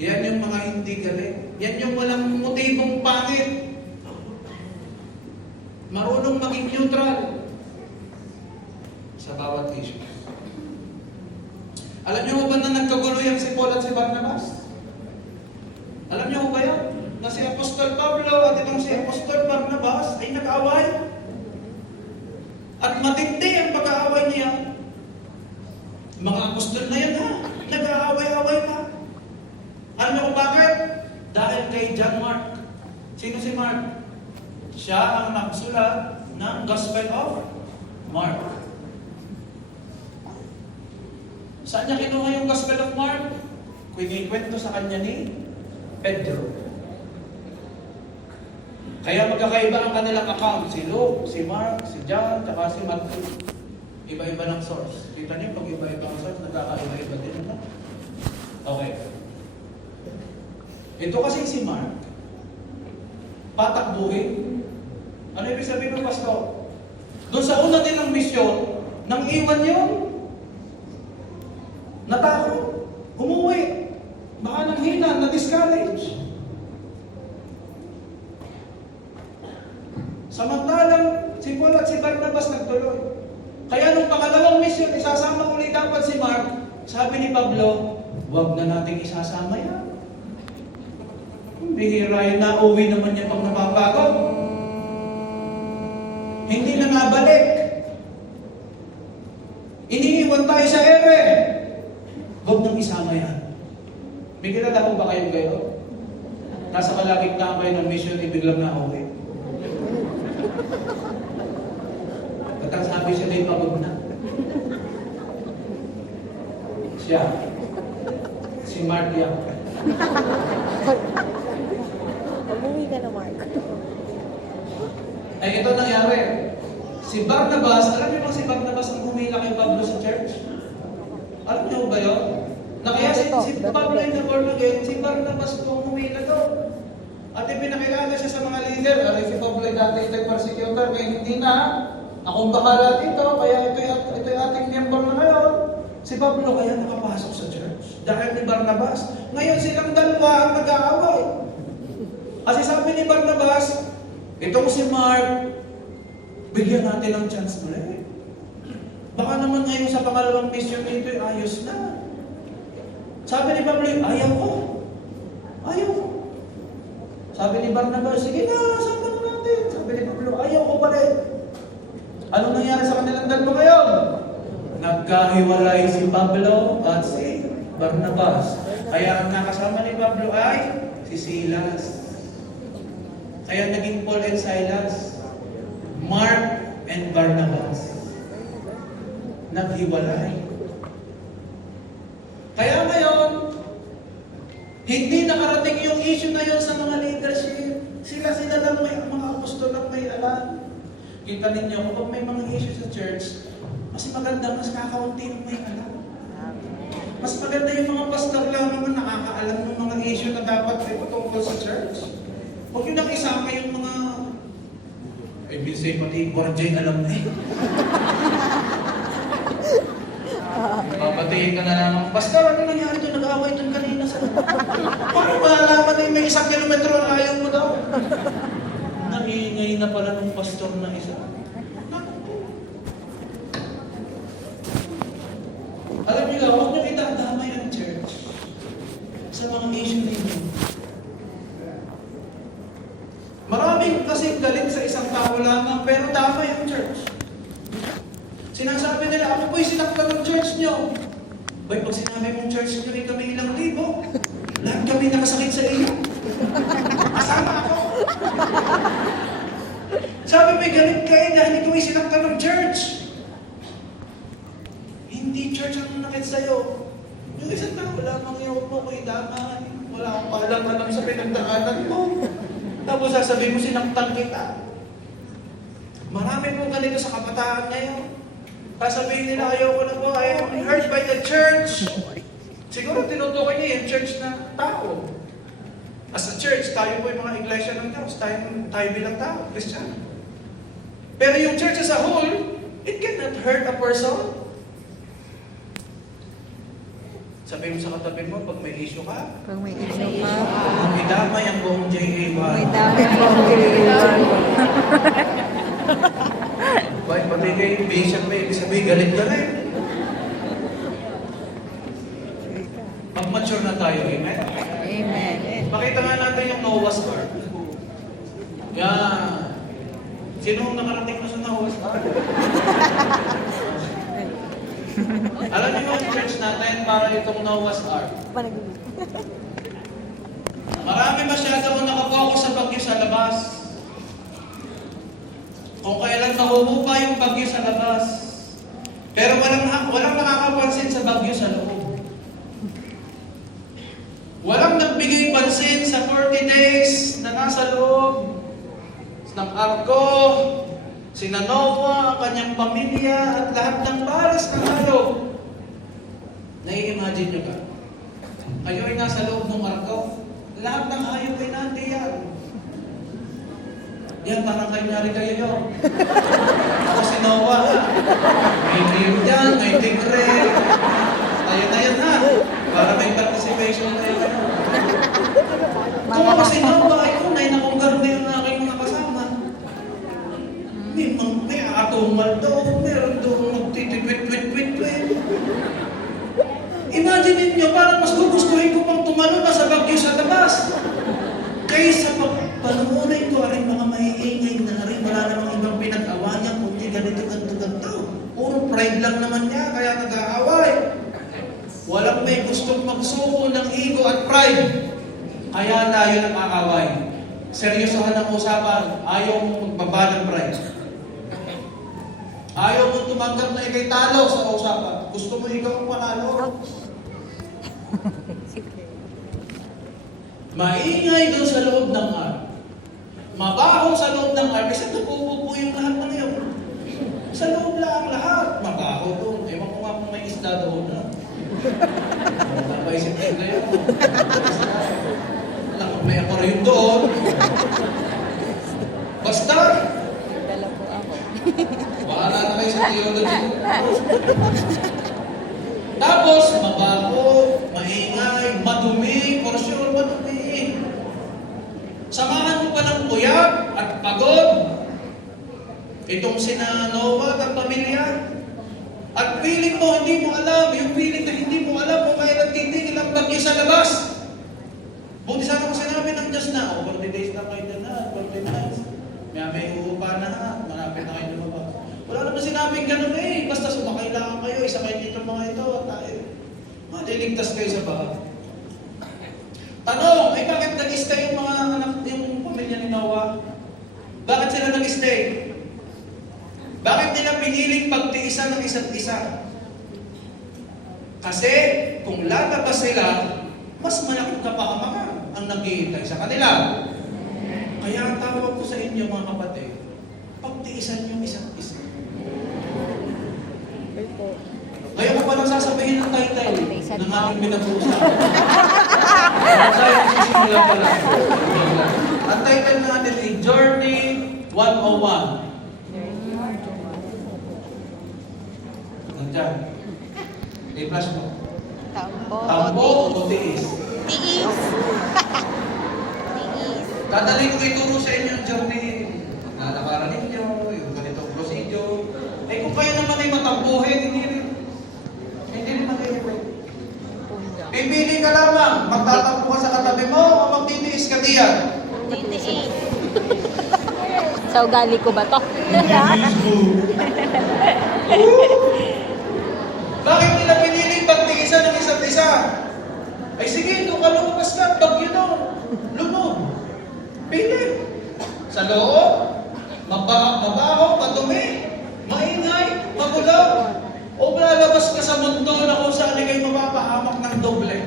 Yan yung mga hindi galing. Yan yung walang motibong pangit. Marunong maging neutral sa bawat issue. Alam niyo ba na nagkagulo yan si Paul at si Barnabas? Alam niyo ba yan? Na si Apostol Pablo at itong si Apostol Barnabas ay nag-away. At matindi ang pag-aaway niya. Mga apostol na yan nag-aaway-away pa. Alam niyo kung bakit? Dahil kay John Mark. Sino si Mark? Siya ang nagsulat ng Gospel of Mark. Saan niya kinuha yung Gospel of Mark? Kwento sa kanya ni Pedro. Kaya magkakaiba ang kanilang account. Si Luke, si Mark, si John, saka si Matthew. Iba-iba ng source. Kita niyo, pag iba-iba ang source, nagkakaiba-iba din. Okay. Ito kasi si Mark, patakbuhin. Ano ibig sabihin ng pastor? Doon sa una nilang misyon, nang iwan yun, natakot, umuwi, baka nang hina, na-discourage. Samantalang si Paul at si Barnabas nagtuloy. Kaya nung pangalawang misyon, isasama ulit dapat si Mark, sabi ni Pablo, huwag na nating isasama yan. Bihira yun, nauwi naman niya pag napapagod. Hindi na nabalik. Iniiwan tayo sa ere. Huwag nang isama yan. May kilala ko ba kayo gayon? Nasa kalagitnaan kayo ng mission, ibiglang nauwi. At ang sabi siya na pagod na. Siya. Si Mark yan. Umuwi ka na, Mark. Ay, ito nangyari. Si Barnabas, alam niyo ba si Barnabas ang humila kay Pablo sa church? Alam niyo ba yun? Na kaya si Pablo in the born again, si Barnabas po ang humila doon. At ipinakilala siya sa mga leader. Aray, si Pablo ay dati ito'y persecutor, kaya hindi na. Akong bahala dito, kaya ito'y ating member na ngayon. Si Pablo kaya nakapasok sa church. Dahil ni Barnabas. Ngayon silang dalawa ang nag-aaway. Kasi sabi ni Barnabas, itong si Mark, bigyan natin ng chance ulit. Baka naman ngayon sa pangalawang mission nito, ayos na. Sabi ni Pablo, ayaw ko. Ayaw ko. Sabi ni Barnabas, sige na, saan na natin? Sabi ni Pablo, ayaw ko pa rin. Anong nangyari sa kanilang dalawa ngayon? Nagkahiwalay si Pablo at si Barnabas. Kaya ang nakasama ni Pablo ay si Silas. Kaya naging Paul and Silas, Mark and Barnabas. Naghiwalay. Kaya ngayon, hindi nakarating yung issue na yun sa mga leadership. Sila lang may mga apostol lang may alam. Kita ninyo, kapag may mga issue sa church, mas maganda, mas kakaunti yung may alam. Mas maganda yung mga pastor lang naman nakakaalam ng mga issue na dapat ay patungkol sa church. Huwag yun ang isama yung mga minsan pati Guardian alam na eh. Papatingin ka na naman, Pastor, ano nangyari doon? Nag-away doon kanina sa... Paano ba alaman na yung may 1 kilometro ang ayaw mo daw? Nangingay na pala ng pastor na isa. Alam niyo lang, huwag niyo itadamay ang church sa mga issue ninyo. Maraming kasi galit sa isang tao lamang, pero damay ang church. Sinasabi nila, ako po'y sinaktan ng church nyo. Boy, pag sinabi mong church nyo, rin kami ilang libo. Lahat kami nakasakit sa iyo. Kasama ako. Sabi may galit kayo dahil ikaw ay sinaktan ng church. Hindi church ang nakit sa'yo. Yung isang tao, lamang yung mo ko'y damay. Wala akong alam sa pinagdaanan mo. Tapos sasabihin mo, sinaktan kita. Marami pong ganito sa kabataan ngayon. Sasabihin nila, ayoko na po, I am hurt by the church. Siguro tinutukoy niya yung church na tao. As a church, tayo po yung mga iglesia ng Diyos. Tayo bilang tao, Christian. Pero yung church as a whole, it cannot hurt a person. Sabihin mo sa katabi mo, pag may issue ka, Pag may issue ka, idamay ang buong JA1. may dami po ang giliwan. Bakit pati kayo, bishop may ibig sabihin, galit ka rin. Mag-mature na tayo, amen? Amen. Makita nga natin yung Noah's Ark. Yan. Sino ang nakarating na sa Noah's Ark? Alam niyo yung church natin para itong Noah's Ark. Marami masyadong nakapokus sa bagyo sa labas. Kung kailan mahuhupa yung bagyo sa labas. Pero walang nakakapansin sa bagyo sa loob. Walang nagbigay pansin sa 40 days na nasa loob ng arko, sina Noah, ang kanyang pamilya, at lahat ng pares ng halo. Nai-imagine nyo ka? Kayo ay nasa loob ng arko. Lahat ng hayop ay nandi yan. Yan, parang kayo yun. Ako si Noah. May beer dyan, may tigre. Tayo na yan ha. Para may participation tayo. Kung ako si Noah, ay tunay na kung garo na yung aking mga kasama. May atumal daw, meron daw magtitipit-wit-wit-wit. Imagine ninyo, parang mas gugustuhin ko pang tumalo na sa bagyo sa labas. Kaysa panuunin ko rin mga maiingay na rin, wala namang ibang pinag-awayan, kundi ganito, ganito. Puro pride lang naman niya, kaya nag-aaway. Walang may gustong magsuko ng ego at pride. Kaya tayo nag-aaway. Seryosohan ang usapan, ayaw mong magbaba ng pride. Ayaw mong tumanggap na ikay talo sa usapan. Gusto mo ikaw ang panalo. Maingay doon sa loob ng ark. Mabaho sa loob ng ark. Kasi napupupo yung lahat na yun. Sa loob lang lahat. Mabaho doon. Ewan ko nga kung may isda doon na. Napaisip ko na yun. Alam mo, may aquarium doon. Basta. Dala po ako. Bahala na kayo sa theology. Tapos, mabaho, maingay, madumi, for sure, madumi. Samahan mo pa ng puyat at pagod. Itong sina Noah at pamilya. At feeling mo, hindi mo alam. Yung feeling na hindi mo alam kung kailan titigil ang bagyo sa labas. Buti sana kung sinabi ng Diyos na, 40 days na kayo dyan na, 40 days. May uupa na ha, malapit na kayo lumabas. Wala naman sinabing ganun eh. Basta sumakay lang kayo, isakay dito mga ito, at tayo. Maliligtas kayo sa bahay. Tanong, ay bakit nag-stay yung mga anak, yung pamilya ni Noah? Bakit sila nag-stay? Bakit nila piniling pagtiisan ng isa't isa? Kasi kung lalabas sila, mas malaking kapahamakan ang naghihintay sa kanila. Kaya ang tawag ko sa inyo mga kapatid, pagtiisan yung isa't isa. Kaya ko palang sasabihin ng title ng ating pinag-uusapan. Tayo magsisimula pa lang. Ang title natin ay Journey 101. Nandiyan. I-flash mo. Tampo o tiis? Tiis. Tiis. Dadali ko ituro sa inyo ang journey. Nalakaran ninyo, yung ganitong procedure. Eh kung kaya naman ay matampuhin, hindi rin mag-iway. Pipili ka lamang, magtatampo ka sa katabi mo o magtitiis ka diyan? Titiis. Sa ugali ko ba to? Bakit nila piniling pagtiisan ng isa't isa? Ay sige, doon ka lumabas ka, bagyo doon. Lumog. Pili. Sa loob, mabaho, madumi, maingay, magulaw. O lalabas ka sa mundo na kung saan ikay mapapahamak ng doble.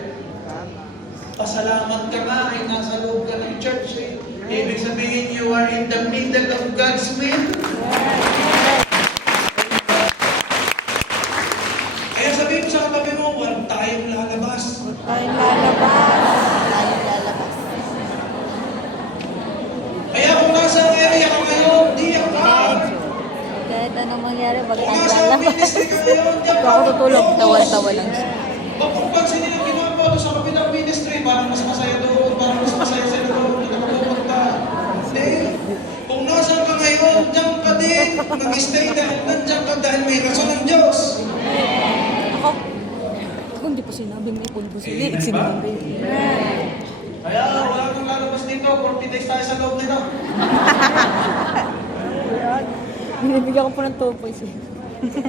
Pasalamat ka nga ay nasa loob ka ng church eh. Ibig sabihin, you are in the middle of God's will. Kaya sabihin mo sa katabi mo, walang tayong lalabas. Tayong lalabas. Kaya kung nasa area ka ngayon, diyan ka. Kahit anong mangyari, Kung bagtang nasa lalabas. ministry ka ngayon, diyan ka. Ako tutulog, tawa-tawa lang siya. Huwag kong pansinin ang ginagawa doon sa kabilang ministry, parang mas masaya doon, parang mas masaya sa doon, hindi ka magpupunta. Hindi. Kung nasa ka ngayon, diyan ka din. Mag-stay dahil nandiyan ka dahil may rason ng Diyos. Ako hindi po sinabing may pulbo Eh, sila. iba? Sinabi. Kaya wala kang lalabas dito, 40 days tayo sa loob nito. Binibigyan ko po ng 2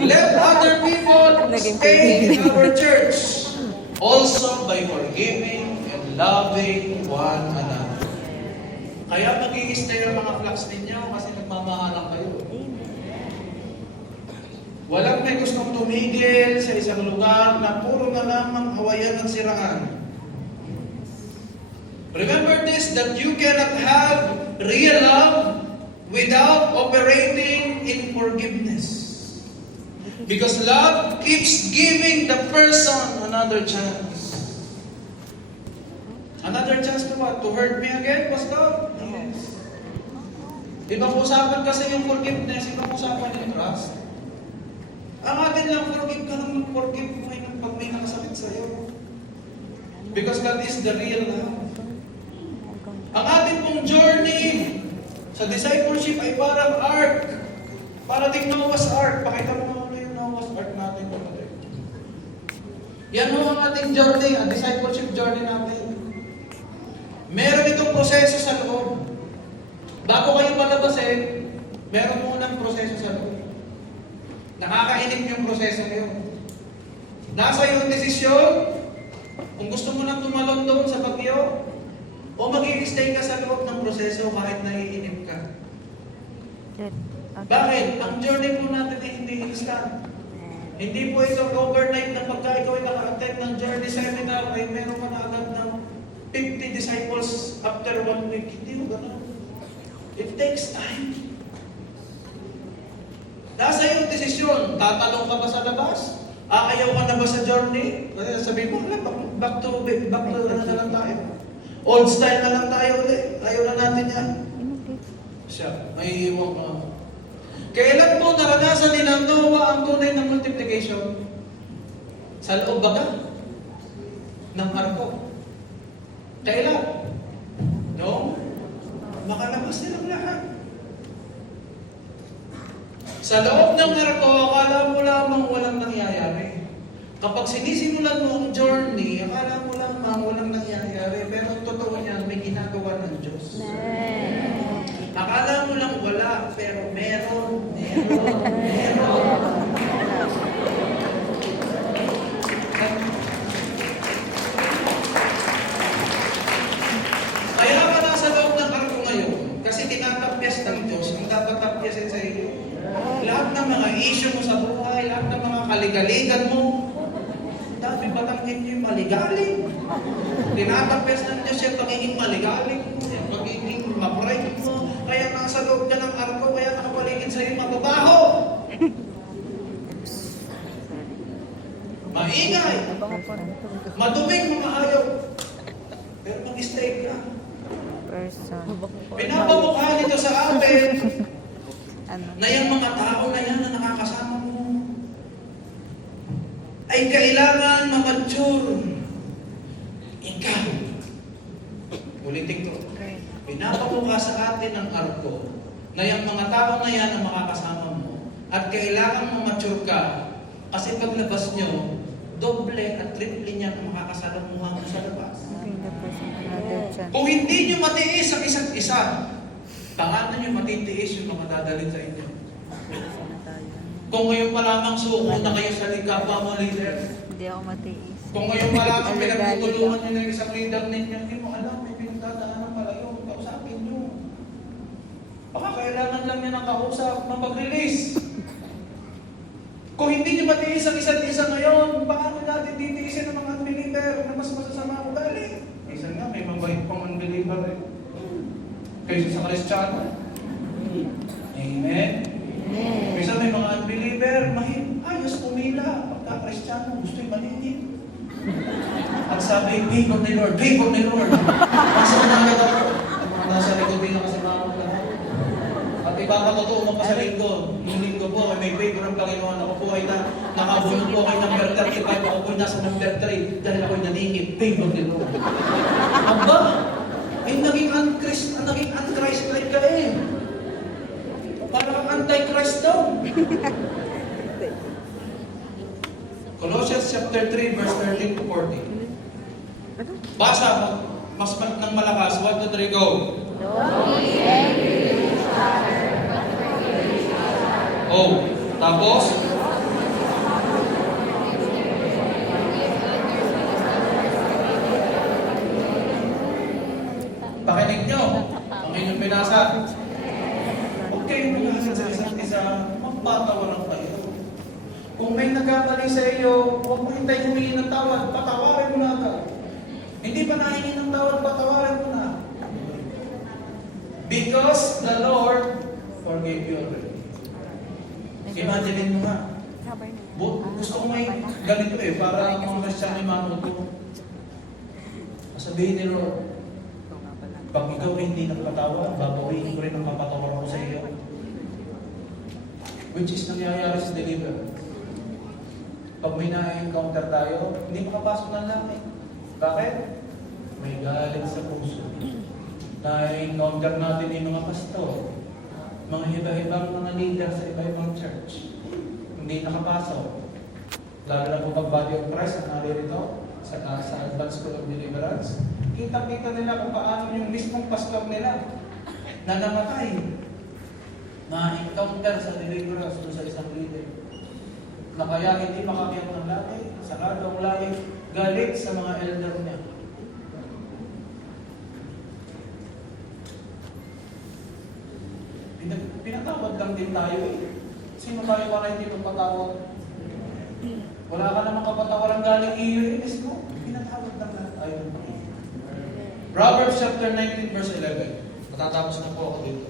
Let other people Naging stay in our church, also by forgiving and loving one another. Kaya mag-i-stay ang mga flocks ninyo kasi nagmamahalan kayo. Walang may gustong tumigil sa isang lugar na puro na lamang awayan at siraan. Remember this, that you cannot have real love without operating in forgiveness. Because love keeps giving the person another chance. Another chance to what? To hurt me again, Pastor? Yes. Ibang usapan kasi yung forgiveness, ibang usapan yung trust. Ang atin lang, forgive ka lang, forgive mo ngayon pag may nakasakit sa'yo. Because that is the real love. Ang ating pong journey sa discipleship ay parang ark. Para ding Noah's Ark. Pakita mo nga yung Noah's Ark natin. Yan ho ang ating journey, ang discipleship journey natin. Meron itong proseso sa loob. Bago kayo palabasin, meron munang proseso sa loob. Nakakainip yung proseso ngayon. Nasa iyong desisyon, kung gusto mo nang tumalon doon sa bagyo, o mag-i-stay ka sa loob ng proseso kahit naiinip ka. Bakit? Ang journey po natin ay hindi instant. Hindi po ito overnight na pagka ikaw ay naka-attend ng journey seminar ay meron ka na agad ng 50 disciples after 1 week. Hindi mo ganun. It takes time. Nasa iyong desisyon, tatalong ka ba sa labas? Aayaw ka na ba sa journey? Sabi mo, back to na lang tayo. Old style na lang tayo ulit. Ayaw na natin yan. Siya, may iwan ka. Kailan po naranasan ni ng Noah ang tunay ng multiplication? Sa loob ba ka? Ng arko. Kailan? No? Makalabas nilang lahat. Sa loob ng arko, akala mo lamang walang nangyayari. Kapag sinisimulan mo ang journey, akala mo lamang walang nangyayari. Pero totoo niyan, may ginagawa ng Diyos. Akala mo lang wala, pero meron. Kaya ka nasa loob ng arko ngayon, kasi tinatapyas ng Diyos, ang dapat tapyasin sa iyo. Lahat ng mga issue mo sa buhay, lahat ng mga kaligaligan mo, dati batanggin niyo yung maligaling. Tinatapyas ng Diyos yung pagiging maligaling mo, yung pagiging mapray mo. Kaya nasa loob ka ng arko, kaya nakapaligid sa iyo mababaho. Maingay. Maduming mga hayop. Pero mag-stay ka. Pinapamukha nito sa atin na yung mga tao na yan na nakakasama mo ay kailangan ma-mature. Ikaw. Ulitin ko. Pinapamukha sa atin ng arko na yung mga tao na yan na makakasama mo at kailangan ma-mature ka kasi paglabas nyo, doble at triple niya ang makakasalamuha mo sa labas. Kung hindi nyo matiis ang isa't isa, paano nyo matitiis yung mga dadalhin sa inyo? Kung ngayon pa lamang suko na kayo sa kapwa mo leader, Hindi ako matiis. kung ngayon pa lamang pinagtutulungan nyo ng isang leader ninyo, hindi mo alam, may pinagdadaanan pala yun, kausapin nyo. Baka kailangan lang niya ng kausap na mag-release. Kung hindi nyo matiis ang isa't isa ngayon, paano natin titiisin ng mga unbeliever na mas masasama ugali? Minsan nga, may mabait pang unbeliever eh. Kaysa sa Kristiyano. Amen? Minsan may mga unbeliever, ayos pumila. Pagka Kristiyano, gusto yung maningin. At sabi, favor ni Lord, favor ni Lord. Nasa na agad ako. Ang mga nasa likod bilang kasama ko lahat. At ipapatotoo mo pa sa linggo. Yung linggo po, may favor ng Panginoon. Ako po ay nakabunod po kay number 35. Ako po ay nasa number 3. Dahil ako'y naningin, favor ni Lord. Aba, ay naging Christ-like ka eh. Parang anti-Christ daw. Colossians chapter 3, verse 13 to 14. Basa, mas ng malakas. 1, 2, 3, go. Oh, tapos? Pakinig nyo. Ang inyong binasa. Okay, magalit sa isa't isa, magpatawa lang kayo. Kung may nagkamali sa iyo, huwag mo hintay humingi ng tawad, patawarin mo na agad. Hindi pa nahingi ng tawad, patawarin mo na. Because the Lord forgave you already. Imagine mo nga. Gusto ko may ganito eh, para ang mga Kristiyano yung manuto. Asa Sabihin ni Lord, pag ikaw ay hindi nagpatawad, babawiin ko rin ang mapatawar ko sa iyo. Which is nangyayari sa deliverance. Pag may na-encounter tayo, hindi makapasok ng langit. Bakit? May galit sa puso. Na-encounter natin yung mga pastor, mga iba-ibang mga leader sa iba-ibang church. Hindi nakapasok. Lalo na po pag body of Christ ang naririto sa Advanced School of Deliverance. Kita-kita nila kung paano yung mismong pastor nila na namatay, na-encounter sa deliverance doon sa isang leader. Na kaya hindi makakyat ng langit, sarado ang langit, galit sa mga elder niya. Pinatawad lang din tayo eh. Sino tayo para hindi magpatawad? Wala ka namang kapatawaran galing iyo, inis mo. Pinatawad lang lang tayo ng Panginoon. Proverbs chapter 19 verse 11. Matatapos na po ako dito.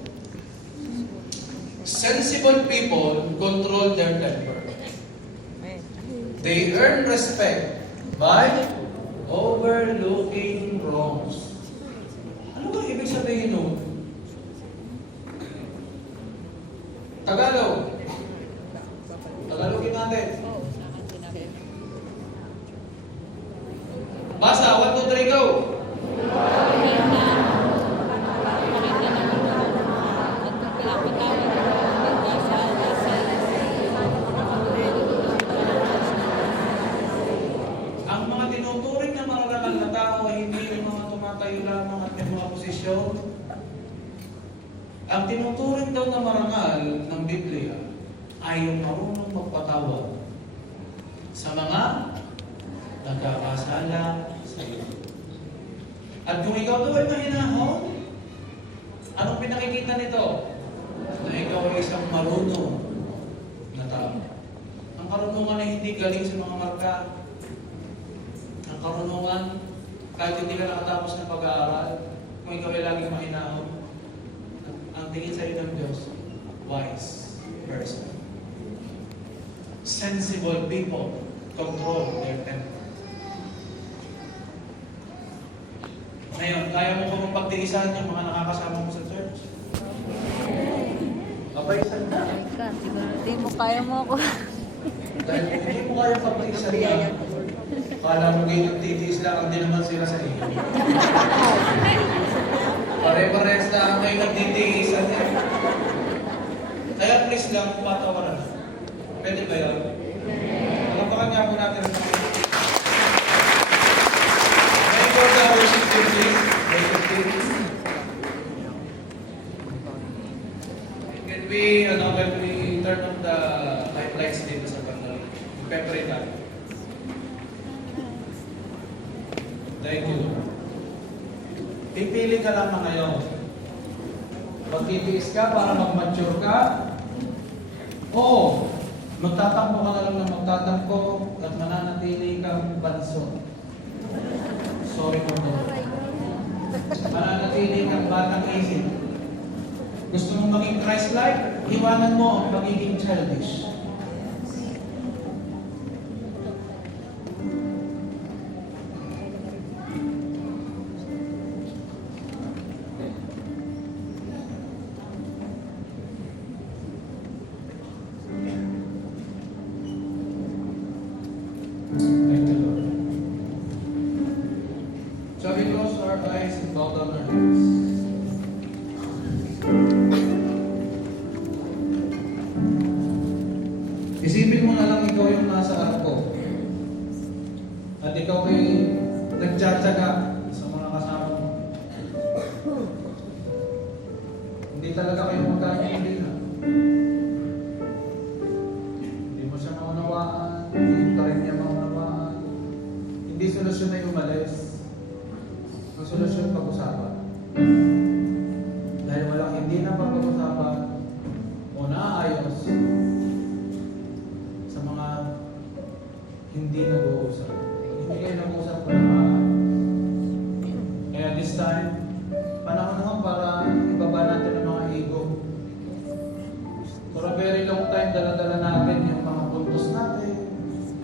Sensible people control their temper. They earn respect by overlooking wrongs. Ano ba ibig sabihin nun? Tagalog. Tagalogin natin. Basa, 1, 2, 3, go! Ang mga tinuturing na mararangal na tao ay hindi yung mga tumatayo lamang at may mga posisyon. Ang tinuturing daw na marangal ng Biblia ay yung marunong magpatawad sa mga nagkakasala sa iyo. At kung ikaw daw ay mahinahon, anong pinakikita nito? Na ikaw ay isang marunong na tao. Ang karunungan ay hindi galing sa mga marka. Ang karunungan, kahit hindi ka nakatapos ng pag-aaral, kung ikaw ay laging mahinahon, ang tingin sa iyo ng Diyos, wise person. Sensible people control their temper. Ngayon, kaya mo kung pagtiisan yung mga nakakasama mo sa church? Abay, saan na? Siguro, di mo kaya mo ako. Dahil hindi mo kaya pagtiisan yan, kala mo ganyan titiis lang, hindi naman sila sa iyo. Pare-pares na kayo nagtitiisan eh. Kaya please lang, patawaran. Pwede ba yan? Palapakan niya po natin ang mga. May for the worship team, please. Worship team. When we turn on the lights dito sa bandang, pepper tayo. Thank you, Lord. Pipili ka lamang ngayon. Pagtitiis ka para mag-mature ka, o magtatakbo ka na lang ng magtatakbo at mananatili kang banso. Sorry for that. Mananatili kang batang isip. Gusto mong maging Christ-like? Iwanan mo ang pagiging childish. Thank you, Lord. Shall we close our eyes and bow down our heads? Isipin mo na lang ikaw yung nasa arko. At ikaw ay nagtsatsaga sa mga kasama mo. Hindi talaga kayo magkakaintindihan. Hindi mo siya maunawaan, hindi ka rin niya maunawaan. Hindi solusyon na umalis. Ang solusyon pag-usapan. Dahil walang hindi na pag-usapan o naayos sa mga hindi nag-uusap. Hindi kayo nag-uusap na naman. Kaya this time, panahon naman para ibaba natin ang mga ego. For a very long time, dala-dala natin yung mga puntos natin,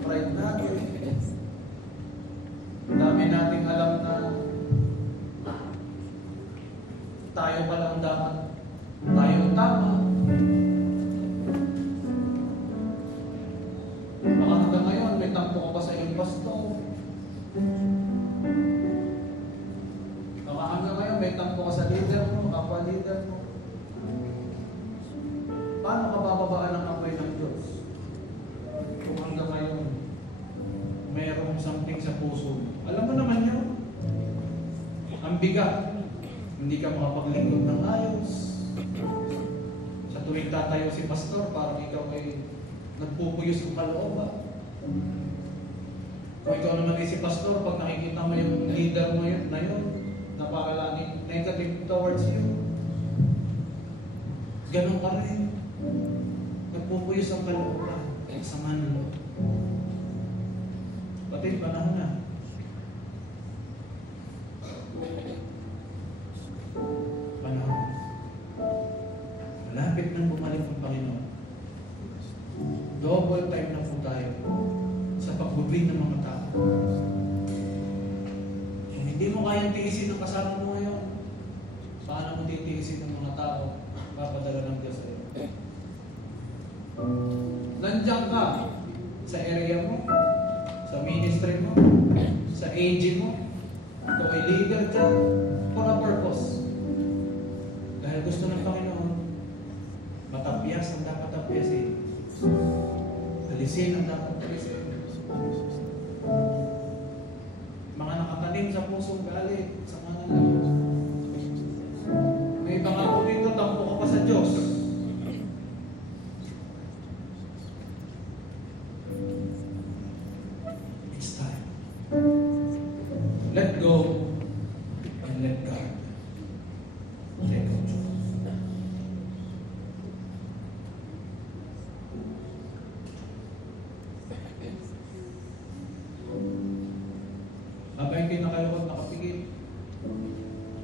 pride natin. Dami nating alam na Baka hanggang ngayon may tampo ka sa leader mo, kapwa leader mo. Paano ka bababaan ang apoy ng Diyos? Kung hanggang ngayon mayroong something sa puso mo. Alam mo naman yun. Ang bigat. Hindi ka makapaglingkod ng ayos. Sa tuwing tatayo si pastor, parang ikaw ay nagpupuyos ng kalooban. Kung ikaw naman ay si pastor, pag nakikita mo yung leader mo yun, na yun, na para laging negative towards you, ganun ka rin. Nagpupuyos ang kalooban. Sama ng loob. Pati panahon na. Panahon. Malapit nang bumalik ang Panginoon. Double time na po tayo sa pagbubig ng mga tao. Kung hindi mo kayang tiisin ang kasama mo ngayon, paano mo titiisin ng mga tao? Papadala ng Diyos sa iyo. Nandiyan ka sa area mo, sa ministry mo, sa age mo. Ikaw ay leader ka for a purpose. Dahil gusto ng Panginoon, matapyas ang dapat tapyasin. Alisin ang dapat alisin. Mga nakatanim sa pusong galit, sa mga nalaman. May pangako dito, tampo ka pa sa Diyos. It's time. Let go and let God take control. Habang hindi na kayo nakapigil,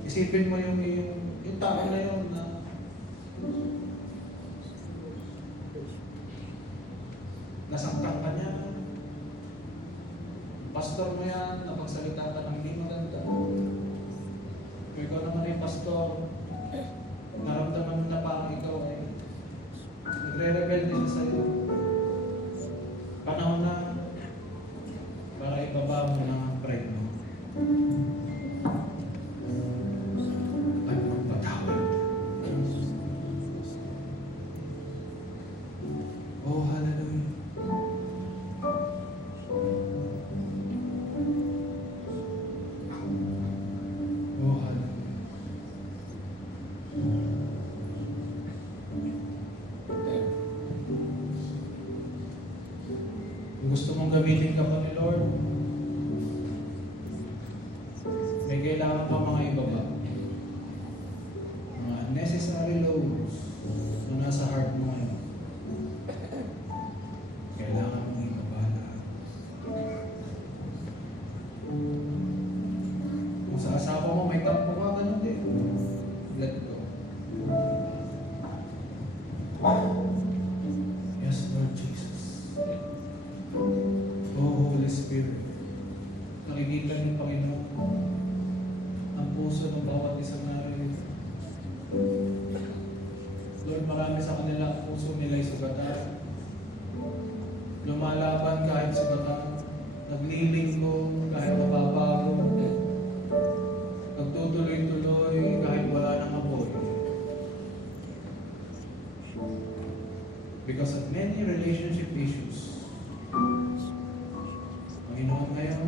isipin mo yung tao na yun na nasangkang ka niya. Pastor mo yan, napagsalita ka ng hindi maganda. Kung ikaw naman ay pastor, naramdaman mo na parang ikaw ay nagre-rebelde siya sa iyo. Panahon na para ibaba mo ng pride mo. At magpatawad. Oh, hallelujah. Oh, hallelujah. Kung gusto mong gamitin ka pa ni Lord, may kailangan pa mga ibaba. Mga unnecessary loads na nasa heart mo ngayon. Kailangan mong ibaba lahat. Kung sa asawa mo may tampo ka, ganun din. Let go. Yes, Lord Jesus. Oh, Holy Spirit. Nakikita ng Panginoon ang puso ng bawat isang narito. Lord, marami sa kanila ang puso nila ay sugatan. Lumalaban kahit sugatan. Naglilingkod kahit mababago. Nagtutuloy-tuloy kahit wala nang apoy. Because of many relationship issues. Panginoon, ngayon,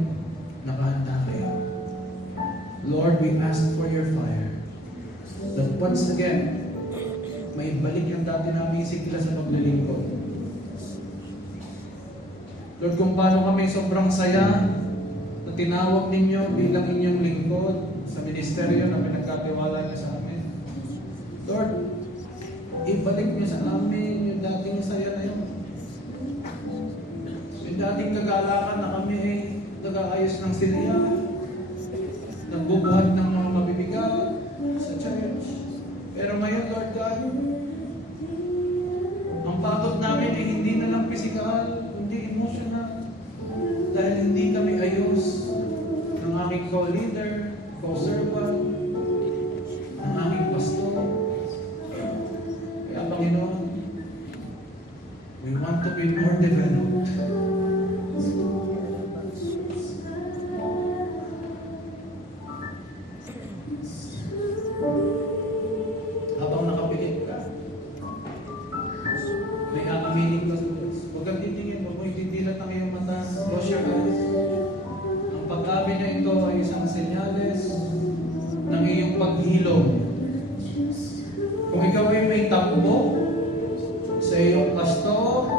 nakahanda kayo. Lord, we ask for your fire. That once again, may balik ang dati namin sigla sa paglilingkod. Lord, kung paano kami sobrang saya na tinawag ninyo bilang inyong lingkod sa ministeryo na pinagkatiwala niyo sa amin. Lord, ibalik niyo sa amin yung dating saya na yun. Yung dating kagalakan na kami ay nag-aayos ng silya, nagbubuhat ng mga mabibigat sa church. Pero ngayon, Lord God, ang pagod namin ay hindi na lang physical, hindi emotional. Dahil hindi kami ayos ng aking co-leader, co-servant, ng aking pastor. Kaya Panginoon, we want to be more developed. ito ay isang senyales ng iyong paghilom. Kung ikaw ay may tampo sa iyong pastor,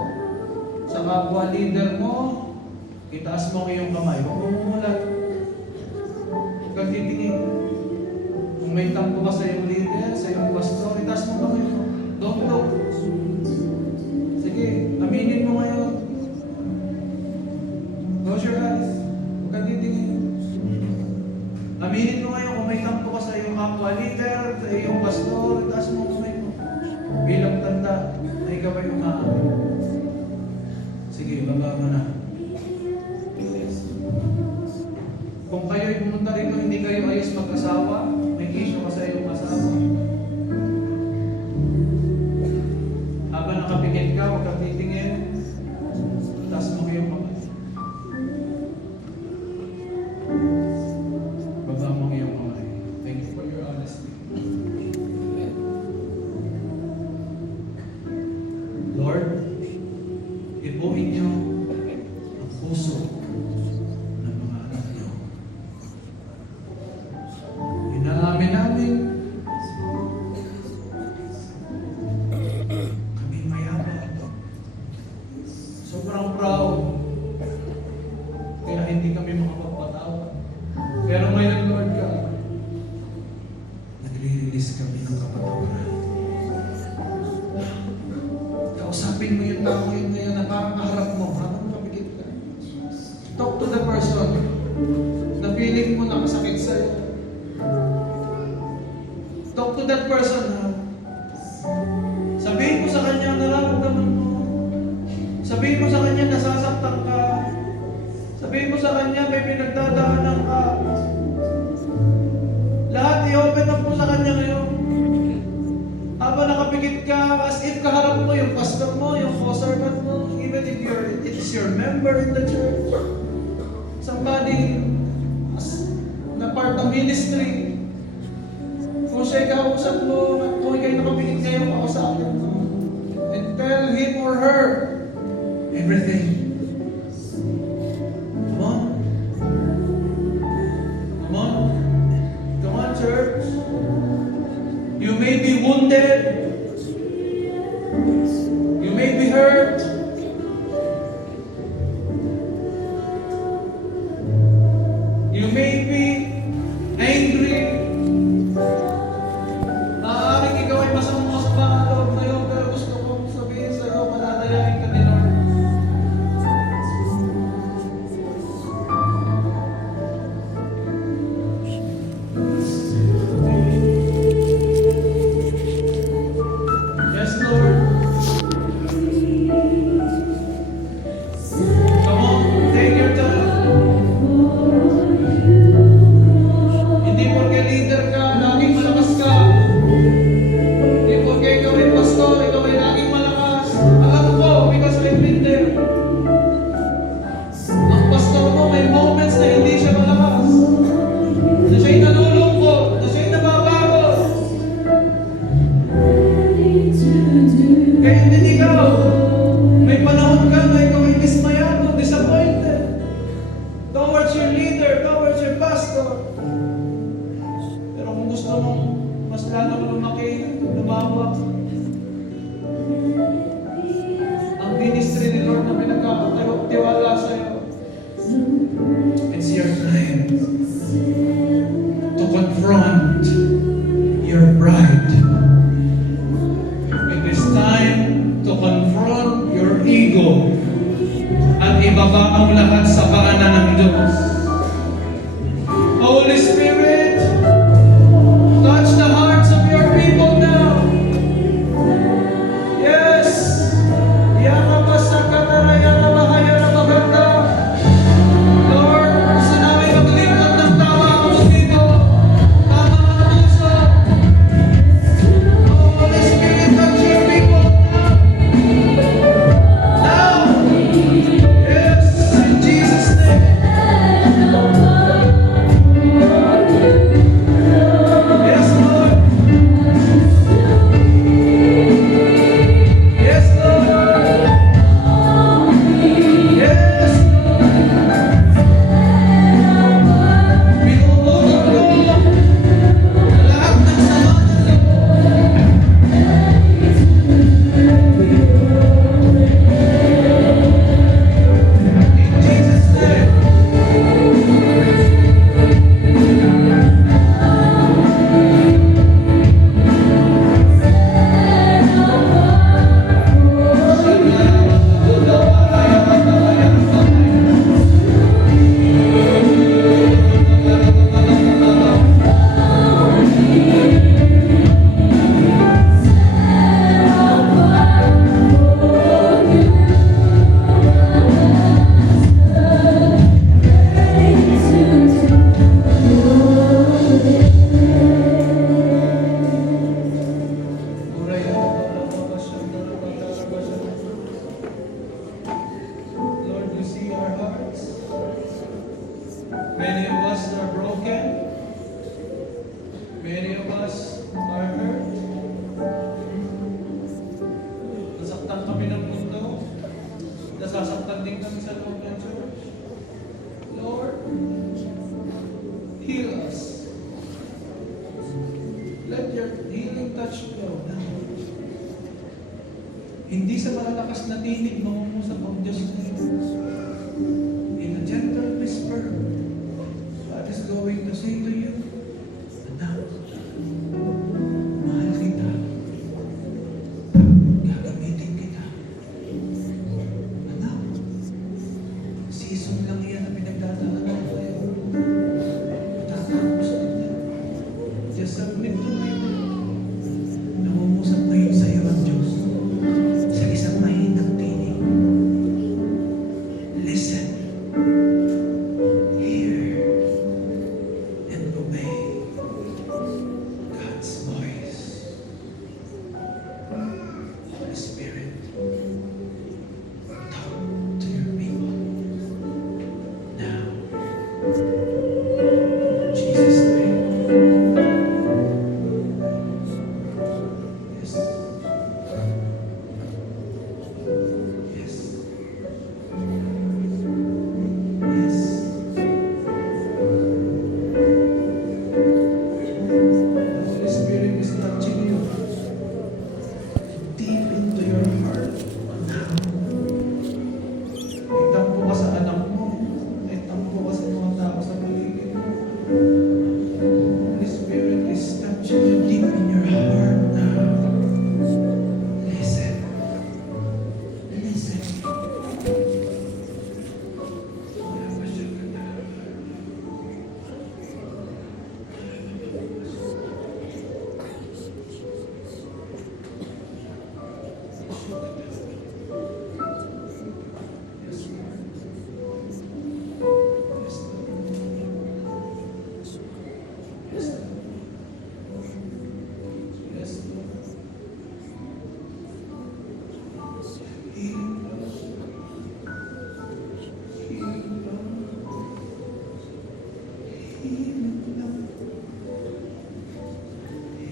sa kapwa leader mo, itaas mo ang iyong kamay. Huwag mo mumulat. Huwag kang titingin. Kung may tampo ka sa iyong leader, sa iyong pastor, itaas mo ang kamay mo. Don't look. Sige, aminin mo ngayon. Close your eyes. Huwag kang titingin. Aminin mo ngayon kung may tampo ka sa iyong kapwa leader, sa iyong pastor, itaas mo ang kamay mo. Bilang tanda na ikaw ay umaamin. Sige, baba mo na. Kung kayo'y pumunta rito, hindi kayo ayos mag-asawa, may issue ka sa iyong asawa. Habang nakapikit ka, huwag kang titingin, taas mo iyong kamay. Baba mo iyong kamay. Thank you for your honesty. Lord, ibuhin niyo ang puso ng mga anak niyo. Inaamin namin kami mayabang. Sobrang proud. Kaya hindi kami makapagpatawad. Pero ngayon, Lord God, nagre-release kami ng kapatawaran. Kausapin mo yung tao yun ngayon na parang kaharap mo, habang nakapikit ka. Talk to the person na feeling mo nakasakit sa'yo. Talk to that person ha. Sabihin mo sa kanya ang nararamdaman mo. Sabihin mo sa kanya nasasaktan ka. Sabihin mo sa kanya may pinagdadaanan ka. Lahat i-open up mo sa kanya ngayon. Habang nakapikit ka, as if kaharap mo yung pastor mo, yung co-servant mo, even if it's your member in the church, somebody na part ng ministry, kung siya'y kausap mo, kung ikaw'y nakapikit ngayon, kausapin mo, and tell him or her everything. Come on. Come on. Come on, church. You may be wounded. You may be hurt. You may be angry. Maaaring ikaw ay masamang ang loob ngayon, pero gusto kong sabihin sa iyo, palalayain ka ni Lord. Yes, Lord. Come on, take your time. Hindi porke leader ka, laging malakas ka. Hindi porke ikaw ay pastor, ikaw ay laging malakas. Alam ko, because I've been there. Ang pastor mo may moments na hindi siya malakas. Na siya'y nalulungkot, na siya'y nababago. Kaya din ikaw, may panahon ka na ikaw ay dismayado, disappointed towards your leader, towards your pastor. Pero kung gusto mong mas lalong lumaki, lumawak, ang ministry ni Lord na pinagkakatiwala sa iyo, it's your time to confront your pride. It is time to confront your ego at ibaba ang lahat sa paanan ng Diyos. Holy Spirit, touch the hearts of your people now. Yes. Lord, gusto namin maglingkod ng tama mo dito. Tama ang puso. Holy Spirit, touch your people now. Now. Yes, in Jesus' name. us are hurt. Nasaktan kami ng mundo. Nasasaktan din kami sa loob ng church. Lord, heal us. Let your healing touch flow now. Hindi sa malalakas na tinig mangungusap ang Diyos ngayon. In a gentle whisper, God is going to say to you, anak, mahal kita. Gagamitin kita. Anak, season lang yan na pinagdadaanan ko tayo. Matatapos din yan. Just submit to me. Nangungusap ngayon sa iyo ang Diyos sa isang mahinang tinig. Listen, hear, and obey God's voice. Holy Spirit, talk to your people now. In Jesus' name. Yes. Yes. Yes. The Holy Spirit is touching you deep into your heart now. May tampo ka sa anak mo. May tampo ka sa mga tao sa paligid mo. Holy Spirit is touching you deep in your heart now. Listen. Listen. Yes, Lord. Yes, Lord. Yes, Lord. Yes, Lord. Healing power. Healing power. Healing power.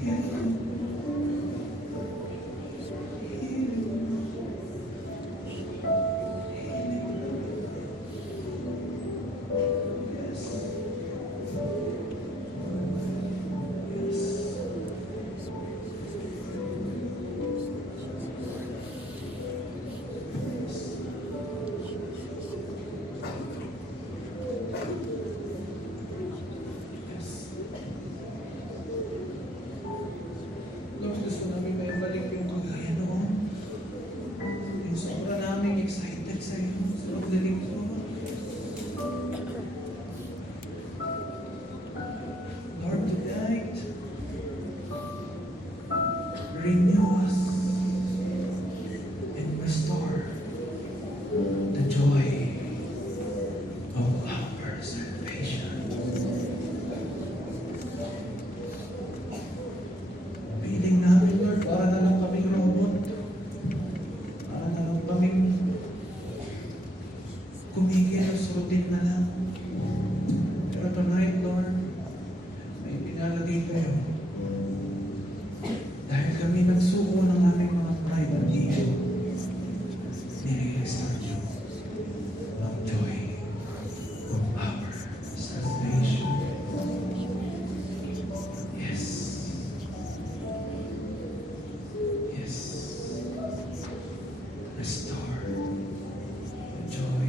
Healing. Lord, gusto namin may balik yung kagaya noon. Yung sobra namin excited sa iyo. Sa loob na dito. Lord, tonight, renew us and restore the joy of our salvation. Piling namin, Lord, para na lang kaming robot. Para na lang kaming kumikilos, routine na lang. Pero tonight, Lord, may pinalagay kayo. Dahil kami nagsuko ng aming mga pride at ego, nire-restore you ang joy of our salvation. Yes. Yes. Restore the joy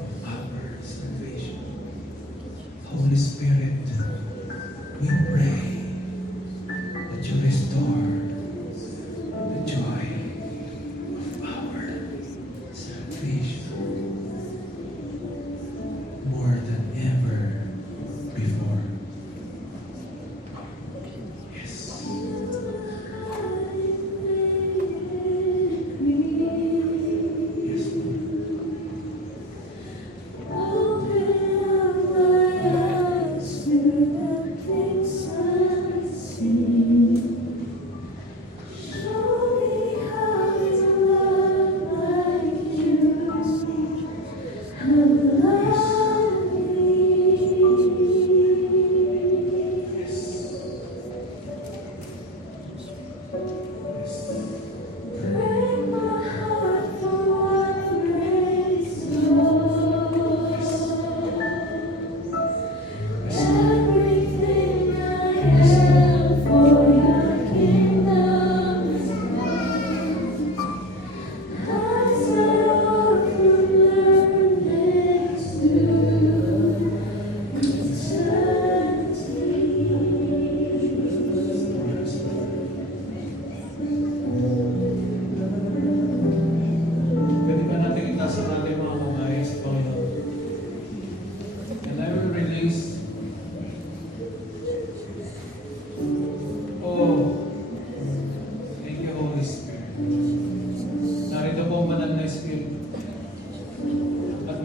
of our salvation.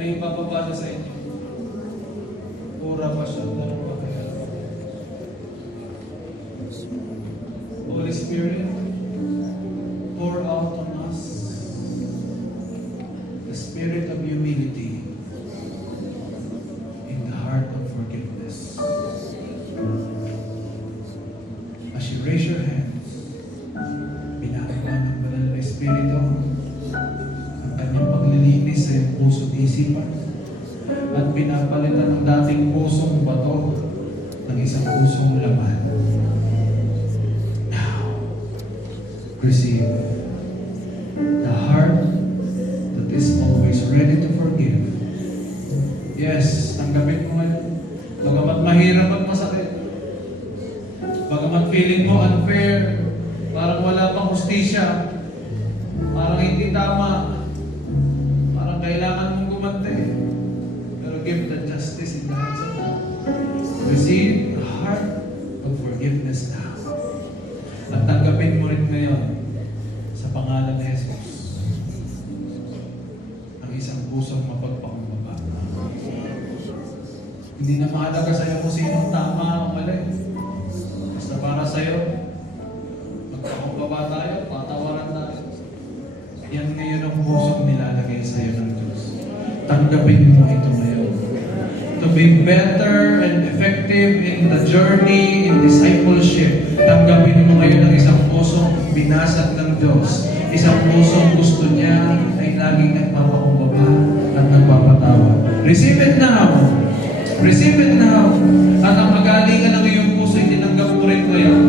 ay ipapabasa sa inyo. Pura pa siya. Holy Spirit, pour out on us the spirit of humility in the heart of forgiveness. As you raise your hands, pinagawa ng banal na Espiritu ang kanyang paglilinis sa iyong puso at isipan at pinapalitan ng dating pusong bato ng isang pusong laman. Now, receive the heart that is always ready to forgive. Yes, tanggapin mo ngayon. Bagamat mahirap at masakit. Bagamat feeling mo unfair, parang wala pang hustisya, parang hindi tama, parang kailangan mong gumante. Pero give the justice in the hands of God. Receive a heart of forgiveness now. At tanggapin mo rin ngayon sa pangalan ni Jesus ang isang pusong mapagpakumbaba. Hindi na mahalaga sa'yo kung sinong tama o mali. Basta para sa'yo, magpakumbaba tayo, patawaran tayo. Yan ngayon ang pusong nilalagay sa'yo ng Diyos. Tanggapin mo ito ngayon. To be better and effective in the journey in discipleship, tanggapin mo ngayon ang isang pusong binasag ng Diyos. Isang pusong gusto niya ay laging nagpapakumbaba at nagpapatawa. Receive it now. Receive it now. At ang magalingan ng iyong puso, itinanggap mo rin ngayon.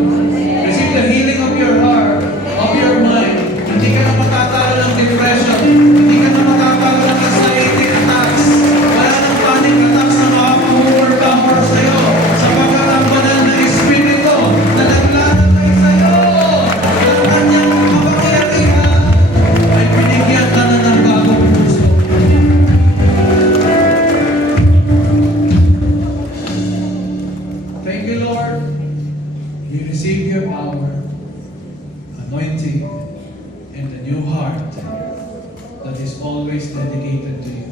Receive the healing of your heart, of your mind. Hindi ka na matatalo ng depression. Hindi ka na matatalo ng anxiety attacks. Wala ng panic attacks na makaka-overpower sa'yo. Sapagkat ang banal na Espiritu na naglalagay sa'yo ng kanyang kapangyarihan ay binigyan ka na ng bagong puso. Thank you, Lord. You receive your power, anointing, and a new heart that is always dedicated to you.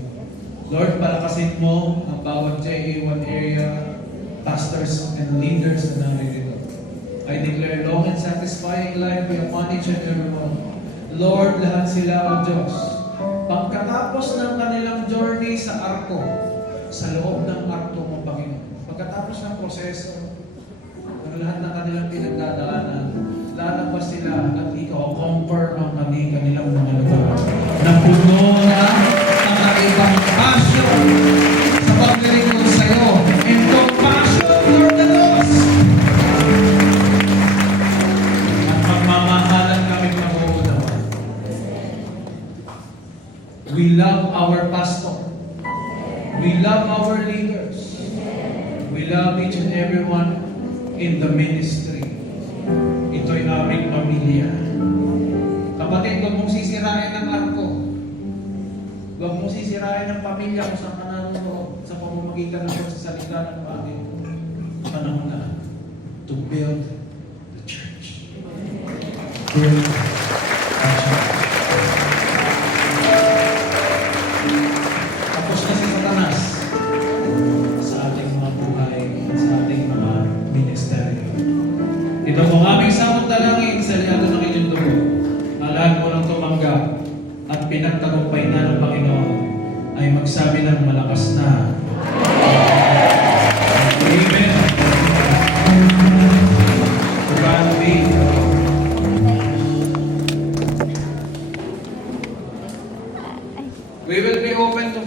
Lord, palakasin mo ang bawat JA1 area, pastors and leaders na naririto. I declare long and satisfying life be upon each and every one. Lord, lahat sila o Diyos. Pagkatapos ng kanilang journey sa arko, sa loob ng arko mo, Panginoon, pagkatapos ng proseso, ng lahat ng kanilang pinagdadaanan, lalabas sila at ikaw conquer ang kanilang mga lugar na puno na ang kakaibang passion sa paglilingkod sa iyo and compassion for the lost. At magmamahalan kami mag-uunawa. We love our pastor. We love our leaders. We love each and everyone in the ministry. Ito'y aming pamilya. Kapatid, huwag mong sisirain ang arko. Huwag mong sisirain ang pamilya kung saan ka naroon sa pamamagitan ng pagsasalita ng Panginoon. Panahon na to build the church. Build the church. Tapos na si Satanas sa ating mga buhay, sa ating mga ministeryo. Ito po aming samot dalangin sa liado ng inyong dugo. Lahat mo lang tumanggap at pinagtagumpay na ng Panginoon ay magsabi ng malakas na Amen. God be. We will be open to